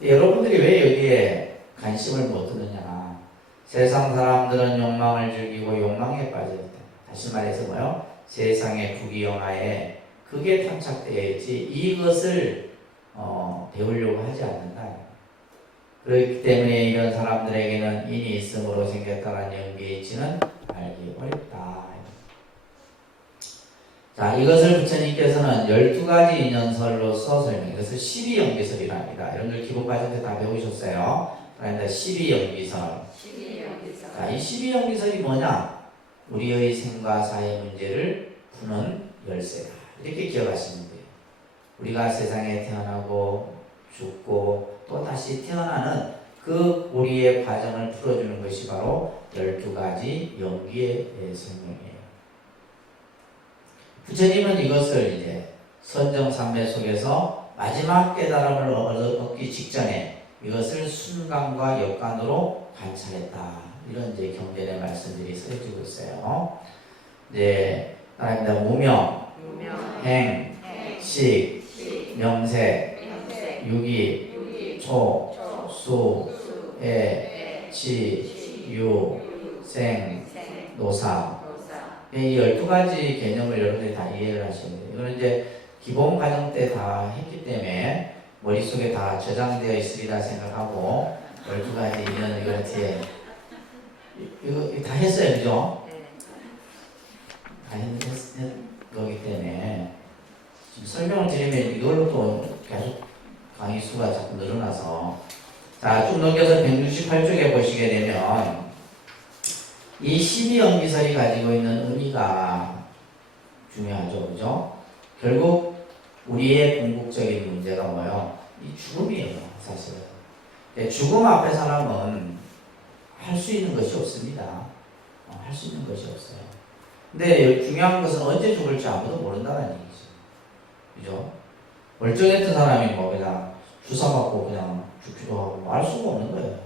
여러분들이 왜 여기에 관심을 못 두느냐? 세상 사람들은 욕망을 즐기고 욕망에 빠져있다. 다시 말해서 뭐요? 세상의 부귀영화에 그게 탐착되어 있지 이것을 배우려고 하지 않는다. 그렇기 때문에 이런 사람들에게는 인이 있음으로 생겼다는 연기의 이치는 알기 어렵다. 자, 이것을 부처님께서는 12가지 인연설로서 설명해요. 이것을 12연기설이라 합니다. 이런 걸 기본 과정 때 다 배우셨어요. 그러니까 12연기설. 자, 이 12연기설이 뭐냐? 우리의 생과 사의 문제를 푸는 열쇠다. 이렇게 기억하시면 돼요. 우리가 세상에 태어나고 죽고 또 다시 태어나는 그 우리의 과정을 풀어주는 것이 바로 12가지 연기의 설명이에요. 부처님은 이것을 이제 선정삼매 속에서 마지막 깨달음을 얻기 직전에 이것을 순간과 역간으로 관찰했다. 이런 이제 경전의 말씀들이 쓰여지고 있어요. 이제 따라합니다. 무명, 행, 식, 명세, 유기, 초, 수, 애, 치, 유, 생, 노사. 이 12가지 개념을 여러분들이 다 이해를 하셔야 돼요. 이거는 이제 기본 과정 때 다 했기 때문에 머릿속에 다 저장되어 있으리라 생각하고 12가지 인연 이렇게 이거 다 했어요. 그죠? 다 했는 거기 때문에 지금 설명을 드리면 이걸로 또 계속 강의 수가 자꾸 늘어나서 자, 쭉 넘겨서 168쪽에 보시게 되면 이 12연기설이 가지고 있는 의미가 중요하죠. 그죠? 결국 우리의 궁극적인 문제가 뭐예요? 이 죽음이에요. 사실은. 죽음 앞에 사람은 할 수 있는 것이 없습니다. 할 수 있는 것이 없어요. 근데 중요한 것은 언제 죽을지 아무도 모른다는 얘기죠. 그죠? 멀쩡했던 사람이 뭐 그냥 주사 맞고 그냥 죽기도 하고 알 수가 없는 거예요.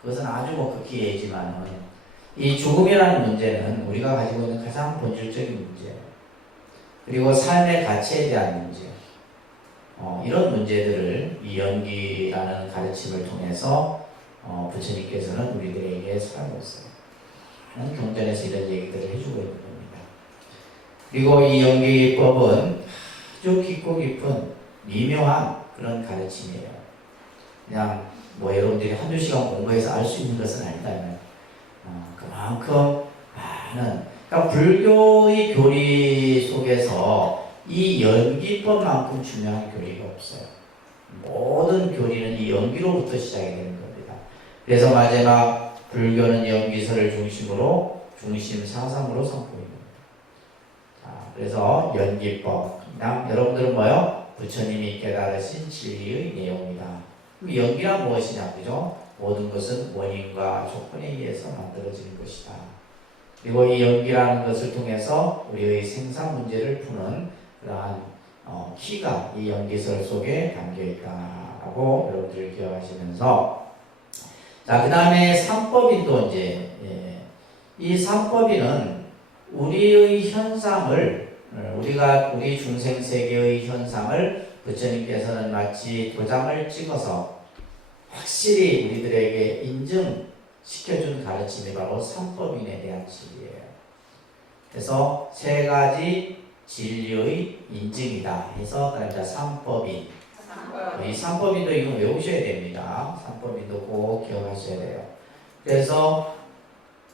그것은 아주 극히 예지만은 이 죽음이라는 문제는 우리가 가지고 있는 가장 본질적인 문제예요. 그리고 삶의 가치에 대한 문제. 이런 문제들을 이 연기라는 가르침을 통해서 부처님께서는 우리들에게 설하셨어요. 경전에서 이런 얘기들을 해주고 있는 겁니다. 그리고 이 연기법은 아주 깊고 깊은 미묘한 그런 가르침이에요. 그냥 뭐 여러분들이 한두 시간 공부해서 알 수 있는 것은 아니다. 그만큼 많은 그러니까 불교의 교리 속에서 이 연기법만큼 중요한 교리가 없어요. 모든 교리는 이 연기로부터 시작이 되는 겁니다. 그래서 마지막 불교는 연기설을 중심으로 중심 사상으로 삼고 있는 겁니다. 자, 그래서 연기법 그냥 여러분들은 뭐요? 부처님이 깨달으신 진리의 내용이다. 그럼 연기란 무엇이냐, 그죠? 모든 것은 원인과 조건에 의해서 만들어지는 것이다. 그리고 이 연기라는 것을 통해서 우리의 생산 문제를 푸는 그러한 키가 이 연기설 속에 담겨 있다라고 여러분들 기억하시면서 자, 그 다음에 삼법인도 이제 이 삼법인은 우리의 현상을 우리 중생 세계의 현상을 부처님께서는 마치 도장을 찍어서 확실히 우리들에게 인증시켜준 가르침이 바로 삼법인에 대한 진리예요. 그래서 세 가지 진리의 인증이다 해서 삼법인. 이 삼법인도 이거 외우셔야 됩니다. 삼법인도 꼭 기억하셔야 돼요. 그래서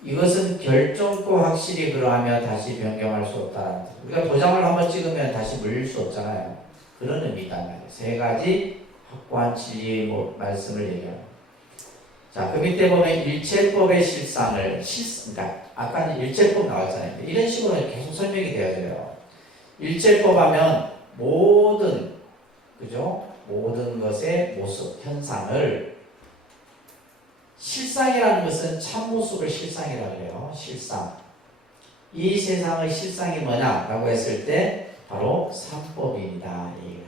이것은 결정코 확실히 그러하면 다시 변경할 수 없다. 우리가 도장을 한번 찍으면 다시 물릴 수 없잖아요. 그런 의미단 말이에요. 세 가지 확고한 진리의 말씀을 얘기합니다. 자, 그 밑에 보면 일체법의 실상을 그러니까 아까 일체법 나왔잖아요. 이런 식으로 계속 설명이 되어져요. 일체법 하면 모든 그죠? 모든 것의 모습, 현상을 실상이라는 것은 참모습을 실상이라고 해요. 실상. 이 세상의 실상이 뭐냐라고 했을 때 바로 삼법인이다. 이 얘기를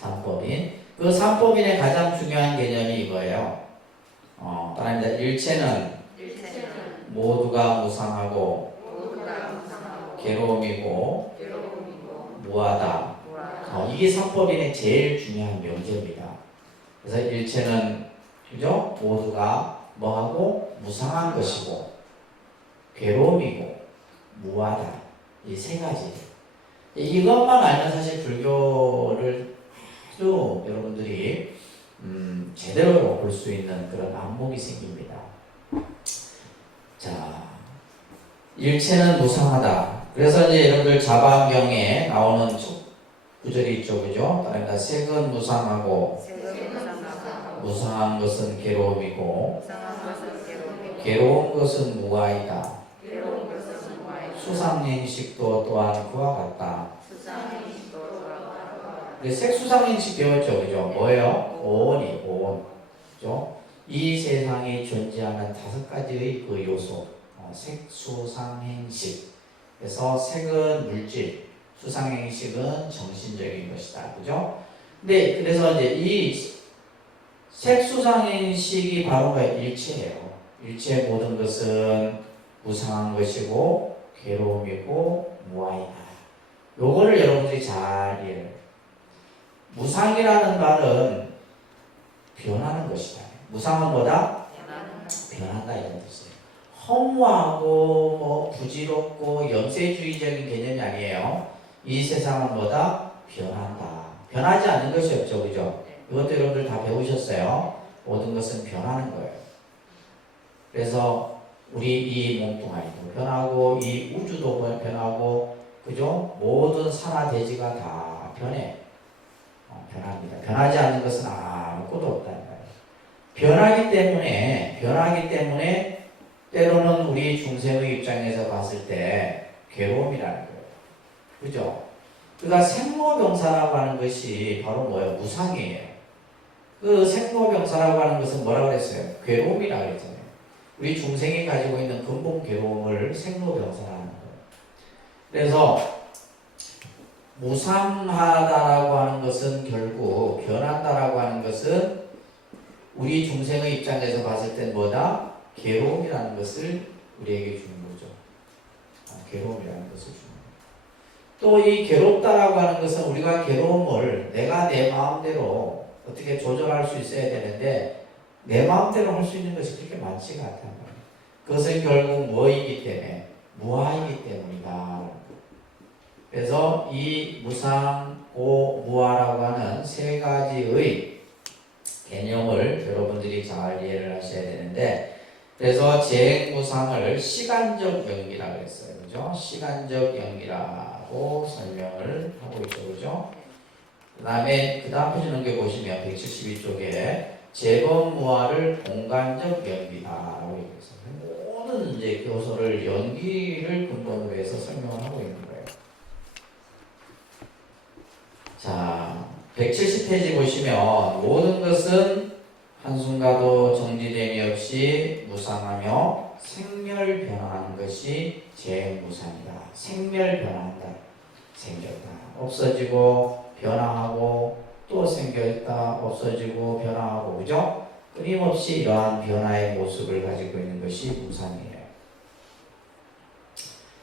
하는 거예요. 삼법인. 그 삼법인의 가장 중요한 개념이 이거예요. 따라합니다. 일체는 모두가 무상하고 괴로움이고 무하다. 이게 삼법인의 제일 중요한 명제입니다. 그래서 일체는 그죠? 모두가 뭐하고 무상한 것이고 괴로움이고 무하다. 이 세 가지. 이것만 알면 사실 불교를 아주 여러분들이 제대로 볼 수 있는 그런 안목이 생깁니다. 자, 일체는 무상하다. 그래서 이제 여러분들 자방경에 나오는 구절이 있죠, 그죠? 따라합니다. 색은 무상하고 무상한 것은 괴로움이고 괴로운 것은 무아이다. 수상행식도 또한 그와 같다. 색수상행식 배웠죠, 그죠? 뭐예요? 오온이 오온, 그죠? 이 세상에 존재하는 5가지의 그 요소, 색수상행식. 그래서 색은 물질, 수상행식은 정신적인 것이다, 그죠? 근데 그래서 이제 이 색수상행식이 바로 뭐예요? 일체예요. 일체의 모든 것은 무상한 것이고 괴로움이고 무아이다. 요거를 여러분들이 잘 이해해요. 무상이라는 말은 변하는 것이다. 무상은 뭐다? 변한다 이런 뜻이에요. 허무하고 뭐 부질없고 염세주의적인 개념이 아니에요. 이 세상은 뭐다? 변한다. 변하지 않는 것이 없죠, 그죠? 이것도 여러분들 다 배우셨어요. 모든 것은 변하는 거예요. 그래서 우리 이 몸뚱아리도 변하고 이 우주도 변하고 그죠? 모든 산하대지가 다 변해. 변합니다. 변하지 않는 것은 아무것도 없다는 거예요. 변하기 때문에 때로는 우리 중생의 입장에서 봤을 때 괴로움이라는 거예요. 그죠? 그러니까 생로병사라고 하는 것이 바로 뭐예요? 무상이에요. 그 생로병사라고 하는 것은 뭐라고 그랬어요? 괴로움이라고 그랬잖아요. 우리 중생이 가지고 있는 근본 괴로움을 생로병사라는 거예요. 그래서 무상하다라고 하는 것은 결국 변한다라고 하는 것은 우리 중생의 입장에서 봤을 땐 뭐다? 괴로움이라는 것을 우리에게 주는 거죠. 괴로움이라는 것을 주는 거죠. 또 이 괴롭다라고 하는 것은 우리가 괴로움을 내가 내 마음대로 어떻게 조절할 수 있어야 되는데 내 마음대로 할 수 있는 것이 그렇게 많지가 않단 말이에요. 그것은 결국 뭐이기 때문에? 무아이기 때문이다. 그래서 이 무상, 고, 무아라고 하는 세 가지의 개념을 여러분들이 잘 이해를 하셔야 되는데, 그래서 재행무상을 시간적 연기라고 했어요. 그죠? 시간적 연기라고 설명을 하고 있죠. 그죠? 그 다음 페이지 넘겨보시면 172쪽에 재범무아를 공간적 연기다라고 얘기했어요. 모든 이제 교서를 연기를 근본으로 해서 설명을 하고 있는 거예요. 자, 170페이지 보시면 모든 것은 한순간도 정지됨이 없이 무상하며 생멸 변화하는 것이 재무상이다. 생멸 변화한다. 생겼다. 없어지고 변화하고 또 생겼다. 없어지고 변화하고 그죠? 끊임없이 이러한 변화의 모습을 가지고 있는 것이 무상이에요.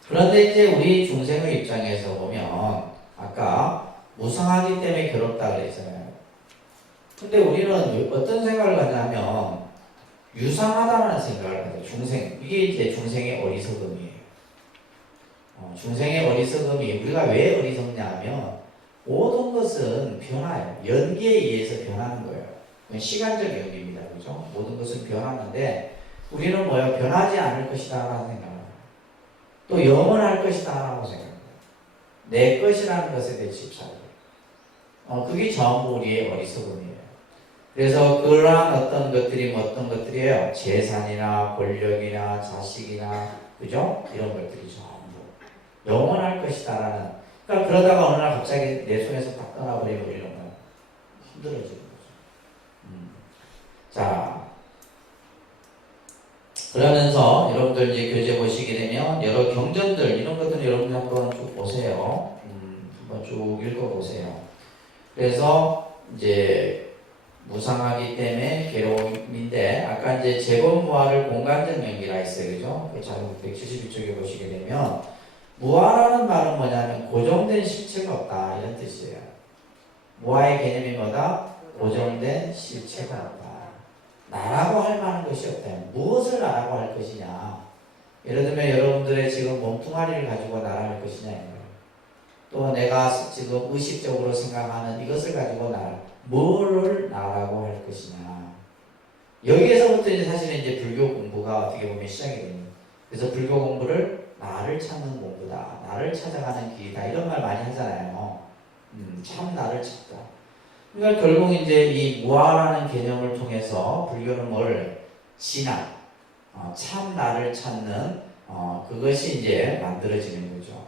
그런데 이제 우리 중생의 입장에서 보면 아까 무상하기 때문에 괴롭다 그랬잖아요. 근데 우리는 어떤 생각을 하냐면 유상하다는 생각을 하죠. 중생. 이게 이제 중생의 어리석음이에요. 중생의 어리석음이 우리가 왜 어리석냐 하면 모든 것은 변화예요. 연기에 의해서 변하는 거예요. 시간적 연기입니다. 그죠? 모든 것은 변하는데 우리는 뭐예요? 변하지 않을 것이다 라는 생각을 또 영원할 것이다 라고 생각합니다. 내 것이라는 것에 대해 집착해요. 그게 전부 우리의 어리석음이에요. 그래서 그러한 어떤 것들이 어떤 것들이에요? 재산이나 권력이나 자식이나 그죠? 이런 것들이 전부 영원할 것이다라는. 그러니까 그러다가 어느 날 갑자기 내 손에서 딱 떠나버리면 우리는 힘들어지는 거죠. 자, 그러면서 여러분들 이제 교재 보시게 되면 여러 경전들 이런 것들은 여러분들 한번 쭉 보세요. 한번 쭉 읽어보세요. 그래서 이제 무상하기 때문에 괴로움인데 아까 이제 재범무화를 공간적 연기라 했어요. 그죠? 그 자료 171쪽에 보시게 되면 무화라는 말은 뭐냐면 고정된 실체가 없다 이런 뜻이에요. 무화의 개념이 뭐다? 고정된 실체가 없다. 나라고 할 만한 것이 없다. 무엇을 나라고 할 것이냐? 예를 들면 여러분들의 지금 몸뚱아리를 가지고 나라할 것이냐 또 내가 지금 의식적으로 생각하는 이것을 가지고 뭐를 나라고 할 것이냐. 여기에서부터 이제 사실은 이제 불교 공부가 어떻게 보면 시작이 됩니다. 그래서 불교 공부를 나를 찾는 공부다. 나를 찾아가는 길이다. 이런 말 많이 하잖아요. 참 나를 찾다. 그러니까 결국 이제 이 무아라는 개념을 통해서 불교는 뭘 진화, 참 나를 찾는 그것이 이제 만들어지는 거죠.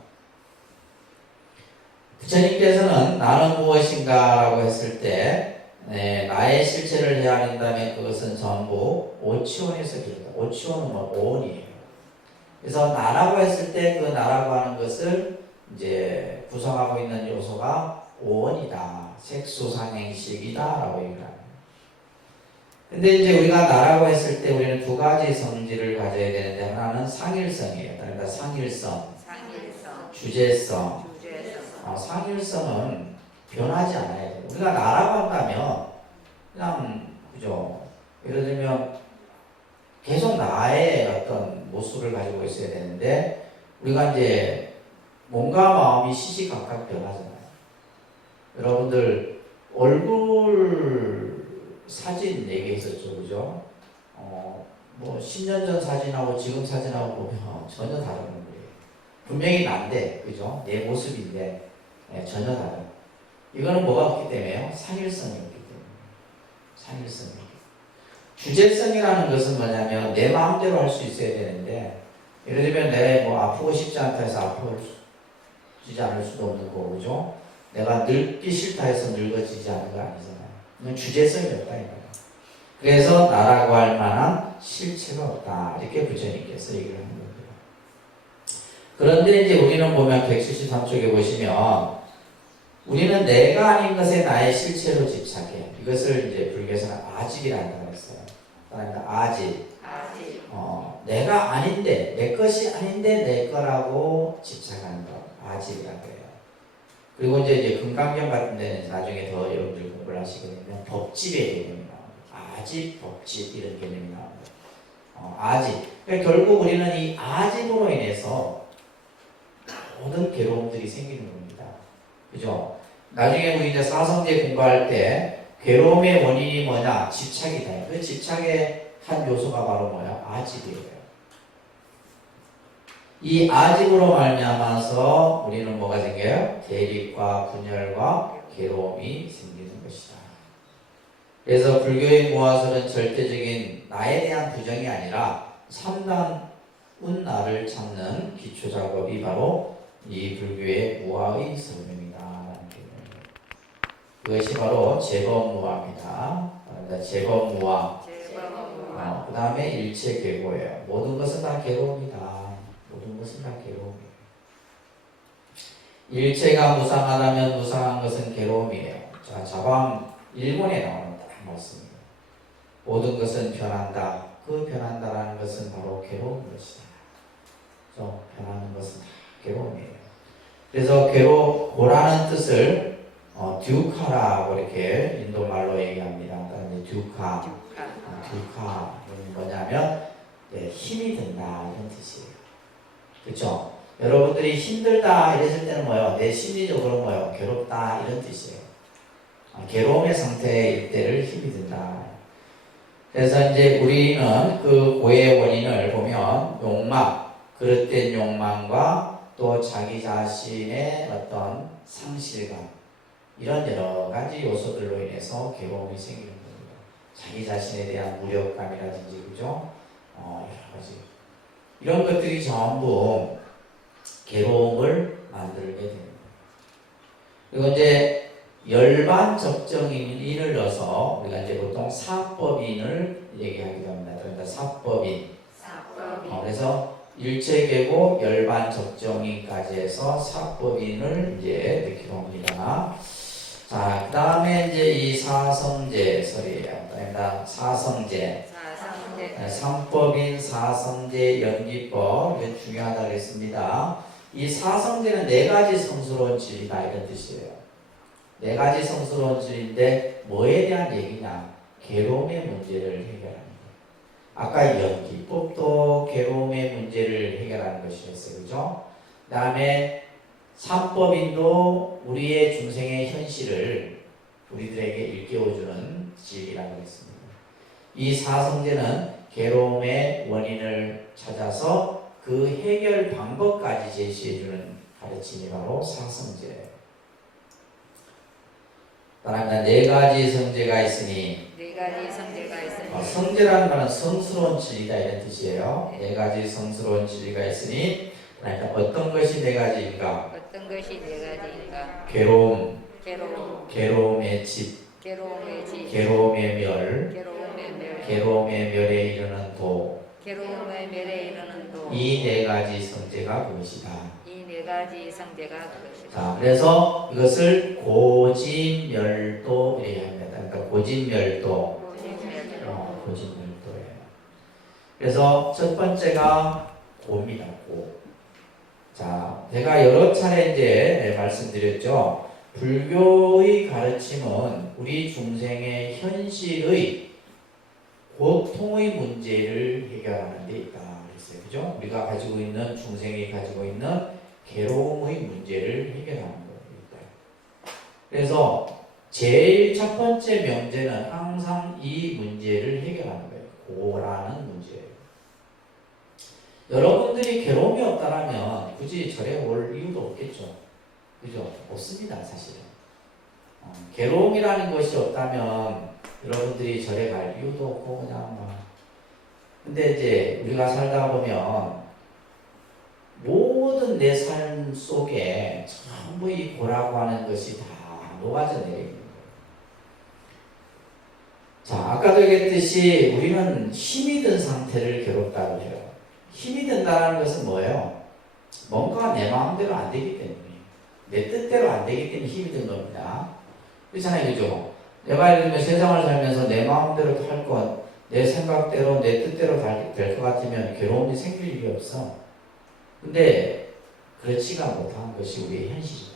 부처님께서는 나는 무엇인가라고 했을 때 나의 실체를 헤아린다면 그것은 전부 오치원에서 비롯다. 오치원은 뭐 오원이에요. 그래서 나라고 했을 때 그 나라고 하는 것을 이제 구성하고 있는 요소가 오원이다. 색수상행식이다라고 얘기를 합니다. 근데 이제 우리가 나라고 했을 때 우리는 두 가지 성질을 가져야 되는데 하나는 상일성이에요. 그러니까 상일성, 주제성. 상일성은 변하지 않아야 돼요. 우리가 나라고 한다면 그냥 그죠. 예를 들면 계속 나의 어떤 모습을 가지고 있어야 되는데 우리가 이제 몸과 마음이 시시각각 변하잖아요. 여러분들 얼굴 사진 얘기했었죠, 그죠? 뭐 10년 전 사진하고 지금 사진하고 보면 전혀 다른 거예요. 분명히 난데, 그죠? 내 모습인데 전혀 다른. 이거는 뭐가 없기 때문에요? 상일성이 없기 때문에. 상일성이. 주제성이라는 것은 뭐냐면 내 마음대로 할 수 있어야 되는데 예를 들면 내가 뭐 아프고 싶지 않다 해서 아프지 않을 수도 없는 거고, 그죠? 내가 늙기 싫다 해서 늙어지지 않은 거 아니잖아요. 이건 주제성이 없다 이거예요. 그래서 나라고 할 만한 실체가 없다. 이렇게 부처님께서 얘기를 하는 거예요. 그런데 이제 우리는 보면 173쪽에 보시면 우리는 내가 아닌 것에 나의 실체로 집착해. 이것을 이제 불교에서는 아집이라고 했어요. 그러니까 아집. 내가 아닌데, 내 것이 아닌데 내 거라고 집착하는 거. 아집이라고 해요. 그리고 이제 금강경 같은 데는 나중에 더 여러분들 공부를 하시게 되면 법집의 개념이 나옵니다. 아집, 법집 이런 개념이 나옵니다. 아집. 그러니까 결국 우리는 이 아집으로 인해서 모든 괴로움들이 생기는 겁니다. 그죠? 나중에 우리 이제 사성제 공부할 때 괴로움의 원인이 뭐냐? 집착이다. 그 집착의 한 요소가 바로 뭐야? 아집이에요. 이 아집으로 말미암아서 우리는 뭐가 생겨요? 대립과 분열과 괴로움이 생기는 것이다. 그래서 불교의 무아설은 절대적인 나에 대한 부정이 아니라 참다운 나를 찾는 기초 작업이 바로 이 불교의 무아의 설명이다. 그것이 바로 재범무아입니다. 재범무아. 그 다음에 일체괴고예요. 모든 것은 다 괴로움이다. 모든 것은 다 괴로움이에요. 일체가 무상하다면 무상한 것은 괴로움이에요. 자, 자방 1번에 나오는 딱 말씀입니다. 모든 것은 변한다. 그 변한다라는 것은 바로 괴로운 것이다. 그래서 변하는 것은 다 괴로움이에요. 그래서 괴로고라는 뜻을 듀카라고 이렇게 인도말로 얘기합니다. 듀카. 듀카는 뭐냐면 힘이 든다 이런 뜻이에요. 그렇죠? 여러분들이 힘들다 이랬을 때는 뭐예요? 내 심리적으로 뭐예요? 괴롭다 이런 뜻이에요. 괴로움의 상태일 때를 힘이 든다. 그래서 이제 우리는 그 고의 원인을 보면 욕망, 그릇된 욕망과 또 자기 자신의 어떤 상실감 이런 여러 가지 요소들로 인해서 괴로움이 생기는 겁니다. 자기 자신에 대한 무력감이라든지 그죠? 여러 가지 이런 것들이 전부 괴로움을 만들게 됩니다. 그리고 이제 열반 적정인을 넣어서 우리가 이제 보통 사법인을 얘기하기도 합니다. 그러니까 사법인. 그래서 일체계고 열반 적정인까지 해서 사법인을 이제 넣기도 합니다. 자, 그 다음에 이제 이 사성제설이에요. 그러니까 사성제. 삼법인, 사성제, 연기법 이게 중요하다고 했습니다. 이 사성제는 네 가지 성스러운 진리다 이런 뜻이에요. 네 가지 성스러운 진리인데 뭐에 대한 얘기냐? 괴로움의 문제를 해결합니다. 아까 연기법도 괴로움의 문제를 해결하는 것이었어요. 그죠? 그 다음에 삼법인도 우리의 중생의 현실을 우리들에게 일깨워주는 진리라고 했습니다. 이 사성제는 괴로움의 원인을 찾아서 그 해결 방법까지 제시해주는 가르침이 바로 사성제예요. 따라합니다. 네 가지 성제가 있으니 성제라는 말은 성스러운 진리다 이런 뜻이에요. 네 가지 성스러운 진리가 있으니 그러니까 어떤 것이 네 가지인가? 괴로움, 괴로움의 집, 괴로움의 멸, 괴로움의 멸에 이르는 도, 이 네 가지 성제가 그것이다. 자, 그래서 이것을 고진멸도 이래야 합니다. 그러니까 고진멸도, 고진멸도예요. 그래서 첫 번째가 고입니다. 고. 자, 제가 여러 차례 이제 말씀드렸죠. 불교의 가르침은 우리 중생의 현실의 고통의 문제를 해결하는 데 있다. 그랬어요. 그죠? 우리가 가지고 있는 중생이 가지고 있는 괴로움의 문제를 해결하는 겁니다. 그래서 제일 첫 번째 명제는 항상 이 문제를 해결하는 거예요. 고라는 문제예요. 여러분들이 괴로움이 없다라면 굳이 절에 올 이유도 없겠죠. 그죠? 없습니다, 사실은. 괴로움이라는 것이 없다면 여러분들이 절에 갈 이유도 없고 그냥 막. 근데 이제 우리가 살다 보면 모든 내 삶 속에 전부 이 고라고 하는 것이 다 녹아져 내리는 거예요. 자, 아까도 얘기했듯이 우리는 힘이 든 상태를 괴롭다고 해요. 힘이 든다는 것은 뭐예요? 뭔가 내 마음대로 안 되기 때문에, 내 뜻대로 안 되기 때문에 힘이 든 겁니다. 그렇잖아요, 그죠? 내가 예를 들면 세상을 살면서 내 마음대로 할 것, 내 생각대로, 내 뜻대로 될 것 같으면 괴로움이 생길 일이 없어. 근데 그렇지가 못한 것이 우리의 현실이다.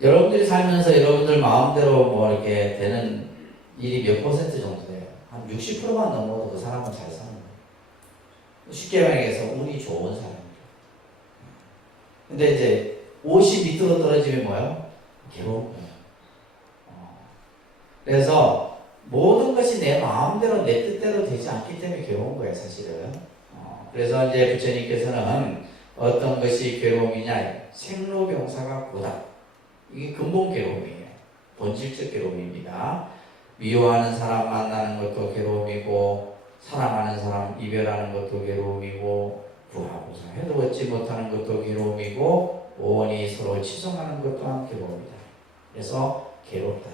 여러분들이 살면서 여러분들 마음대로 뭐 이렇게 되는 일이 몇 퍼센트 정도 돼요? 한 60%만 넘어도 그 사람은 잘 사는 거예요. 쉽게 말해서 운이 좋은 사람이에요. 근데 이제 50 밑으로 떨어지면 뭐예요? 괴로운 거예요. 그래서 모든 것이 내 마음대로 내 뜻대로 되지 않기 때문에 괴로운 거예요, 사실은. 그래서 이제 부처님께서는 어떤 것이 괴로움이냐? 생로병사가 고다. 이게 근본 괴로움이에요. 본질적 괴로움입니다. 미워하는 사람 만나는 것도 괴로움이고, 사랑하는 사람 이별하는 것도 괴로움이고, 구하고자 해도 얻지 못하는 것도 괴로움이고, 오원이 서로 치성하는 것 또한 괴로움이다. 그래서 괴롭다.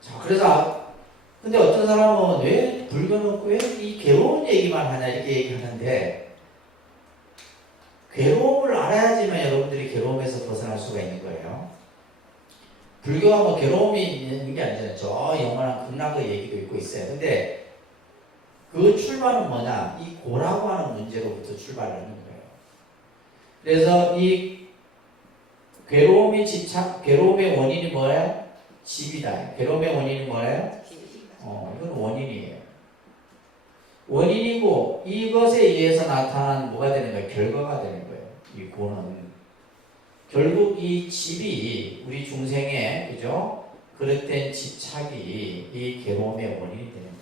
자, 그래서 근데 어떤 사람은 왜 불교는 왜 이 괴로운 얘기만 하냐 이렇게 얘기하는데, 괴로움을 알아야지만 여러분들이 괴로움에서 벗어날 수가 있는 거예요. 불교가 뭐 괴로움이 있는 게 아니잖아요. 저 영원한 극락의 얘기도 있고 있어요. 근데 그 출발은 뭐냐? 이 고라고 하는 문제로부터 출발하는 거예요. 그래서 이 괴로움의 집착, 괴로움의 원인이 뭐예요? 집이다. 괴로움의 원인이 뭐예요? 이건 원인이에요. 원인이고 이것에 의해서 나타난 뭐가 되는 거예요? 결과가 되는 거예요. 이 고는 결국 이 집이 우리 중생의 그죠? 그릇된 집착이 이 괴로움의 원인이 되는 거예요.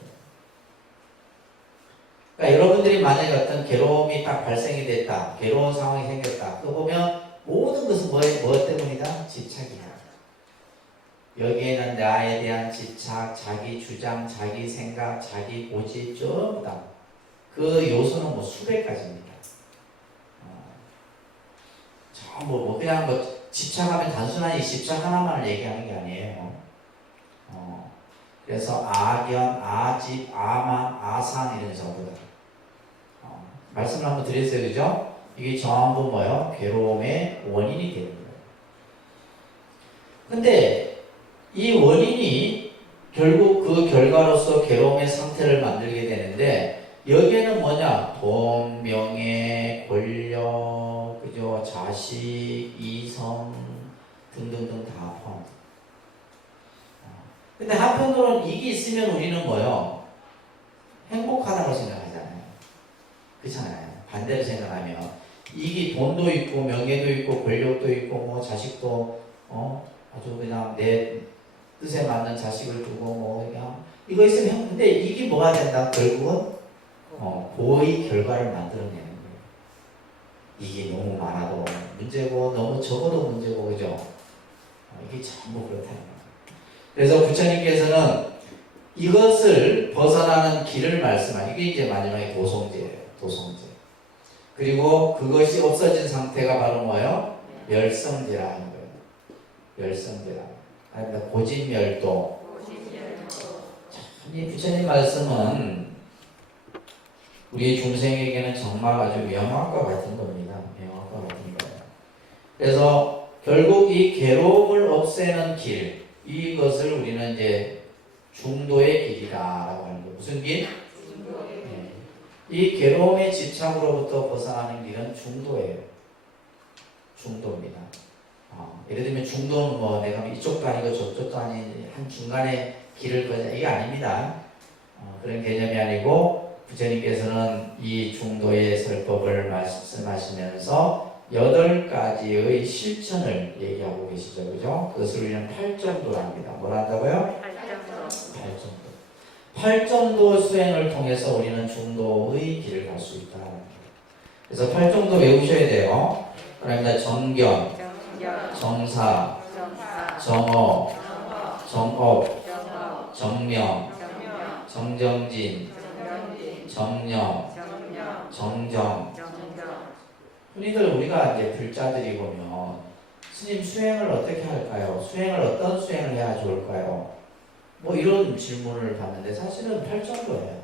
그러니까 여러분들이 만약에 어떤 괴로움이 딱 발생이 됐다, 괴로운 상황이 생겼다. 그 보면 모든 것은 뭐 때문이다? 집착이야. 여기에는 나에 대한 집착, 자기 주장, 자기 생각, 자기 고집 전부 다. 그 요소는 뭐 수백 가지입니다. 전부 그냥 집착하면 단순한 이 집착 하나만을 얘기하는 게 아니에요. 그래서 아견, 아집, 아만, 아산 이런 전부 다. 말씀을 한번 드렸어요, 그죠? 이게 전부 뭐예요? 괴로움의 원인이 되는 거예요. 근데 이 원인이 결국 그 결과로서 괴로움의 상태를 만들게 되는데 여기에는 뭐냐? 돈, 명예, 권력, 그죠? 자식, 이성 등등등 다 포함. 근데 한편으로는 이게 있으면 우리는 뭐요? 행복하다고 생각하잖아요. 그렇잖아요. 반대로 생각하면 이게 돈도 있고 명예도 있고 권력도 있고 뭐 자식도 아주 그냥 내 뜻에 맞는 자식을 두고 뭐 그냥 이거 있으면 근데 이게 뭐가 된다? 결국은 고의 결과를 만들어내는 거예요. 이게 너무 많아도 문제고 너무 적어도 문제고 그죠? 이게 전부 그렇다는 거예요. 그래서 부처님께서는 이것을 벗어나는 길을 말씀하시고 이게 이제 마지막에 도성제예요. 도성제. 그리고 그것이 없어진 상태가 바로 뭐예요? 멸성제라는 거예요. 멸성제라. 아닙니다. 고진멸도. 이 부처님 말씀은 우리 중생에게는 정말 아주 명확과 같은 겁니다. 명확과 같은 거예요. 그래서 결국 이 괴로움을 없애는 길, 이것을 우리는 이제 중도의 길이다라고 하는 거예요. 무슨 길? 중도의 길. 이 괴로움의 집착으로부터 벗어나는 길은 중도예요. 중도입니다. 예를 들면 중도는 뭐 내가 이쪽도 아니고 저쪽도 아닌 한 중간의 길을 걷자 이게 아닙니다. 그런 개념이 아니고 부처님께서는 이 중도의 설법을 말씀하시면서 8가지의 실천을 얘기하고 계시죠. 그죠? 그것을 우리는 8정도로 합니다. 뭘 한다고요? 8정도. 8정도 수행을 통해서 우리는 중도의 길을 갈 수 있다. 그래서 8정도 외우셔야 돼요. 그러니까 정견, 정사, 정어, 정업, 정명, 정정진, 정령, 정정. 흔히들 우리가 이제 불자들이 보면 스님 수행을 어떻게 할까요? 수행을 어떤 수행을 해야 좋을까요? 뭐 이런 질문을 받는데 사실은 8정도예요.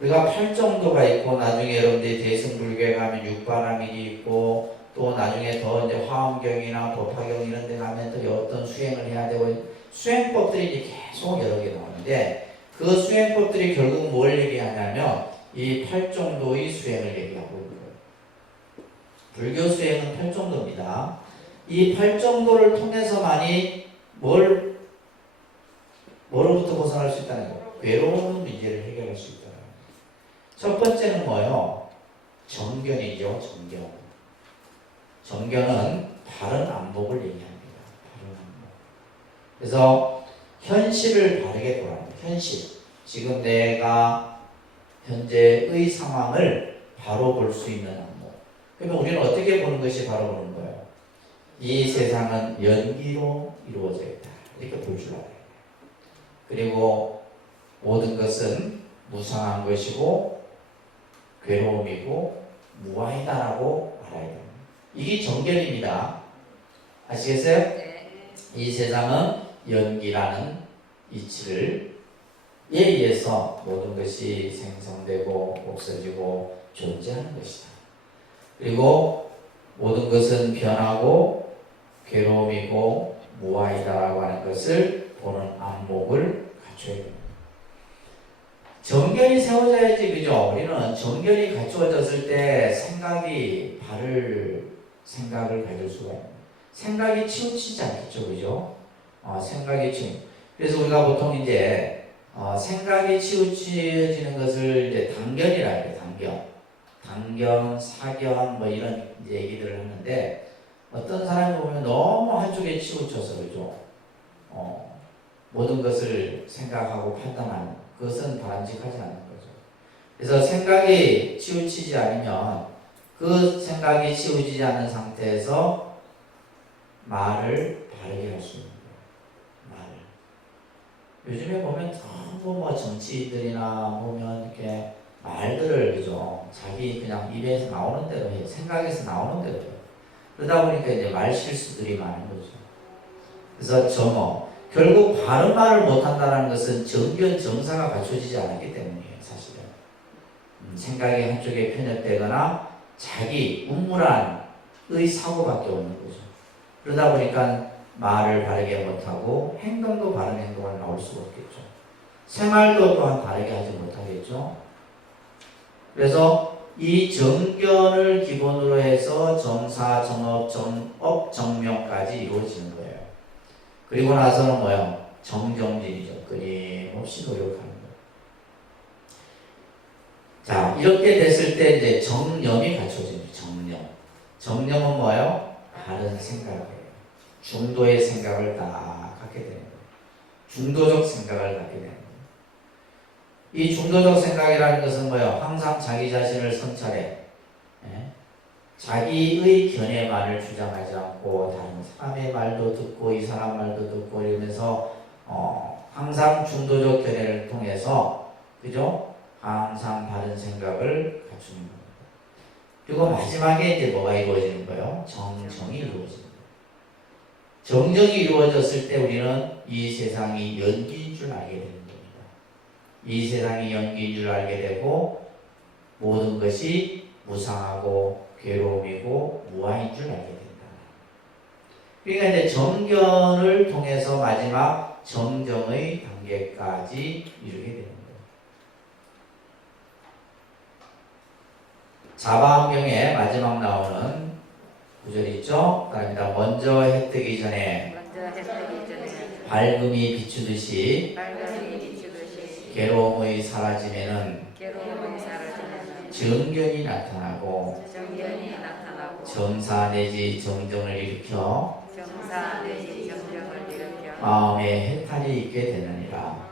우리가 8정도가 있고 나중에 여러분들이 대승불교에 가면 육바라밀이 있고 또 나중에 더 이제 화엄경이나 법화경 이런 데 가면 또 어떤 수행을 해야 되고 수행법들이 이제 계속 여러 개 나오는데 그 수행법들이 결국 뭘 얘기하냐면 이 8정도의 수행을 얘기하고 있는 거예요. 불교 수행은 8정도입니다. 이 8정도를 통해서만이 뭐로부터 벗어날 수 있다는 거예요? 괴로운 문제를 해결할 수 있다는 거예요. 첫 번째는 뭐예요? 정견이죠. 정견. 정견은 바른 안목을 얘기합니다. 바른 안목. 그래서 현실을 바르게 보라는 거예요. 현실. 지금 내가 현재의 상황을 바로 볼 수 있는 안목. 그러면 우리는 어떻게 보는 것이 바로 보는 거예요? 이 세상은 연기로 이루어져 있다. 이렇게 볼 줄 알아요. 그리고 모든 것은 무상한 것이고 괴로움이고 무아이다라고 알아야 됩니다. 이게 정견입니다. 아시겠어요? 네. 이 세상은 연기라는 이치를 에 의해서 모든 것이 생성되고 없어지고 존재하는 것이다. 그리고 모든 것은 변하고 괴로움이고 무아이다라고 하는 것을 보는 안목을 갖춰야 됩니다. 정견이 세워져야지, 그죠? 우리는 정견이 갖추어졌을 때 생각이 바를 생각을 가질 수가 있습니다. 생각이 치우치지 않겠죠, 그죠? 생각이 치우. 그래서 우리가 보통 이제 생각이 치우쳐지는 것을 이제 단견이라 해요. 단견, 사견 뭐 이런 이제 얘기들을 하는데 어떤 사람이 보면 너무 한쪽에 치우쳐서 그죠. 모든 것을 생각하고 판단하는 그것은 바람직하지 않는 거죠. 그래서 생각이 치우치지 않으면 그 생각이 치우치지 않는 상태에서 말을 바르게 할 수 있는 거예요. 말을. 요즘에 보면 전부 뭐 정치인들이나 보면 이렇게 말들을 그죠. 자기 그냥 입에서 나오는 대로 해요. 생각에서 나오는 대로 해요. 그러다 보니까 이제 말 실수들이 많은 거죠. 그래서 점어. 결국 바른 말을 못한다는 것은 정견 정사가 갖춰지지 않았기 때문이에요. 사실은. 생각이 한쪽에 편협되거나 자기 우물안의 사고밖에 없는 거죠. 그러다 보니까 말을 바르게 못하고 행동도 바른 행동을 나올 수가 없겠죠. 생활도 또한 바르게 하지 못하겠죠. 그래서 이 정견을 기본으로 해서 정사, 정업, 정업, 정명까지 이루어지는 거예요. 그리고 나서는 뭐예요? 정정진이죠. 끊임없이 노력하는 거예요. 자, 이렇게 됐을 때 이제 정념이 갖춰집니다. 정념은 뭐예요? 바른 생각이에요. 중도의 생각을 다 갖게 되는 거예요. 중도적 생각을 갖게 되는 거예요. 이 중도적 생각이라는 것은 뭐예요? 항상 자기 자신을 성찰해. 자기의 견해만을 주장하지 않고 다른 사람의 말도 듣고 이 사람 말도 듣고 이러면서 항상 중도적 견해를 통해서 그죠? 항상 바른 생각을 갖추는 겁니다. 그리고 마지막에 이제 뭐가 이루어지는 거예요? 정정이 이루어지는 거예요. 정정이 이루어졌을 때 우리는 이 세상이 연기인 줄 알게 되는 겁니다. 이 세상이 연기인 줄 알게 되고 모든 것이 무상하고 괴로움이고 무아인 줄 알게 된다. 그러니까 이제 정견을 통해서 마지막 정정의 단계까지 이르게 되는 거예요. 자바암경의 마지막 나오는 구절이 있죠. 그럽니다. 먼저 해 뜨기 전에 밝음이 비추듯이 괴로움의 사라짐에는 정견이 나타나고 정사 내지 정정을 일으켜 마음에 해탈이 있게 되느니라.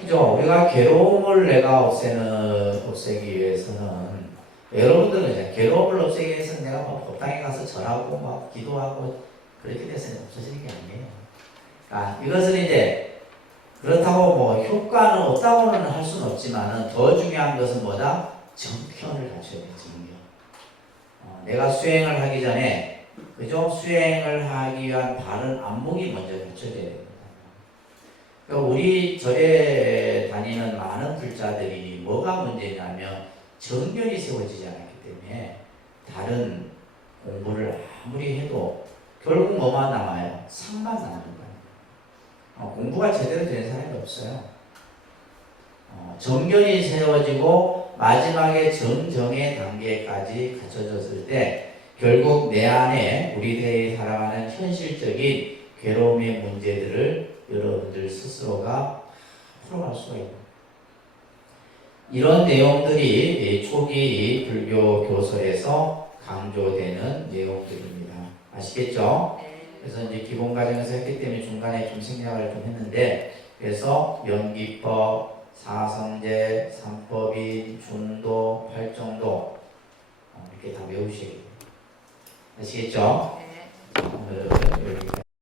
그죠? 우리가 괴로움을 내가 없애기 위해서는 여러분들은 이제 괴로움을 없애기 위해서는 내가 막 법당에 가서 절하고 막 기도하고 그렇게 돼서는 없어지는 게 아니에요. 그러니까 이것은 이제 그렇다고 뭐 효과는 없다고는 할 수는 없지만은 더 중요한 것은 뭐다? 정편을 갖춰야 돼요. 정편. 내가 수행을 하기 전에 그죠? 수행을 하기 위한 바른 안목이 먼저 갖춰져야 됩니다. 그러니까 우리 절에 다니는 많은 불자들이 뭐가 문제냐면 정견이 세워지지 않았기 때문에 다른 공부를 아무리 해도 결국 뭐만 남아요? 상만 남는 거예요. 공부가 제대로 되는 사람이 없어요. 정견이 세워지고 마지막에 정정의 단계까지 갖춰졌을 때 결국 내 안에 우리들이 살아가는 현실적인 괴로움의 문제들을 여러분들 스스로가 풀어갈 수가 있고 이런 내용들이 초기 불교 교설에서 강조되는 내용들입니다. 아시겠죠? 그래서 이제 기본 과정에서 했기 때문에 중간에 좀 생략을 좀 했는데 그래서 연기법, 사성제, 삼법인, 중도, 팔정도 이렇게 다 외우셔야 돼요. 아시겠죠?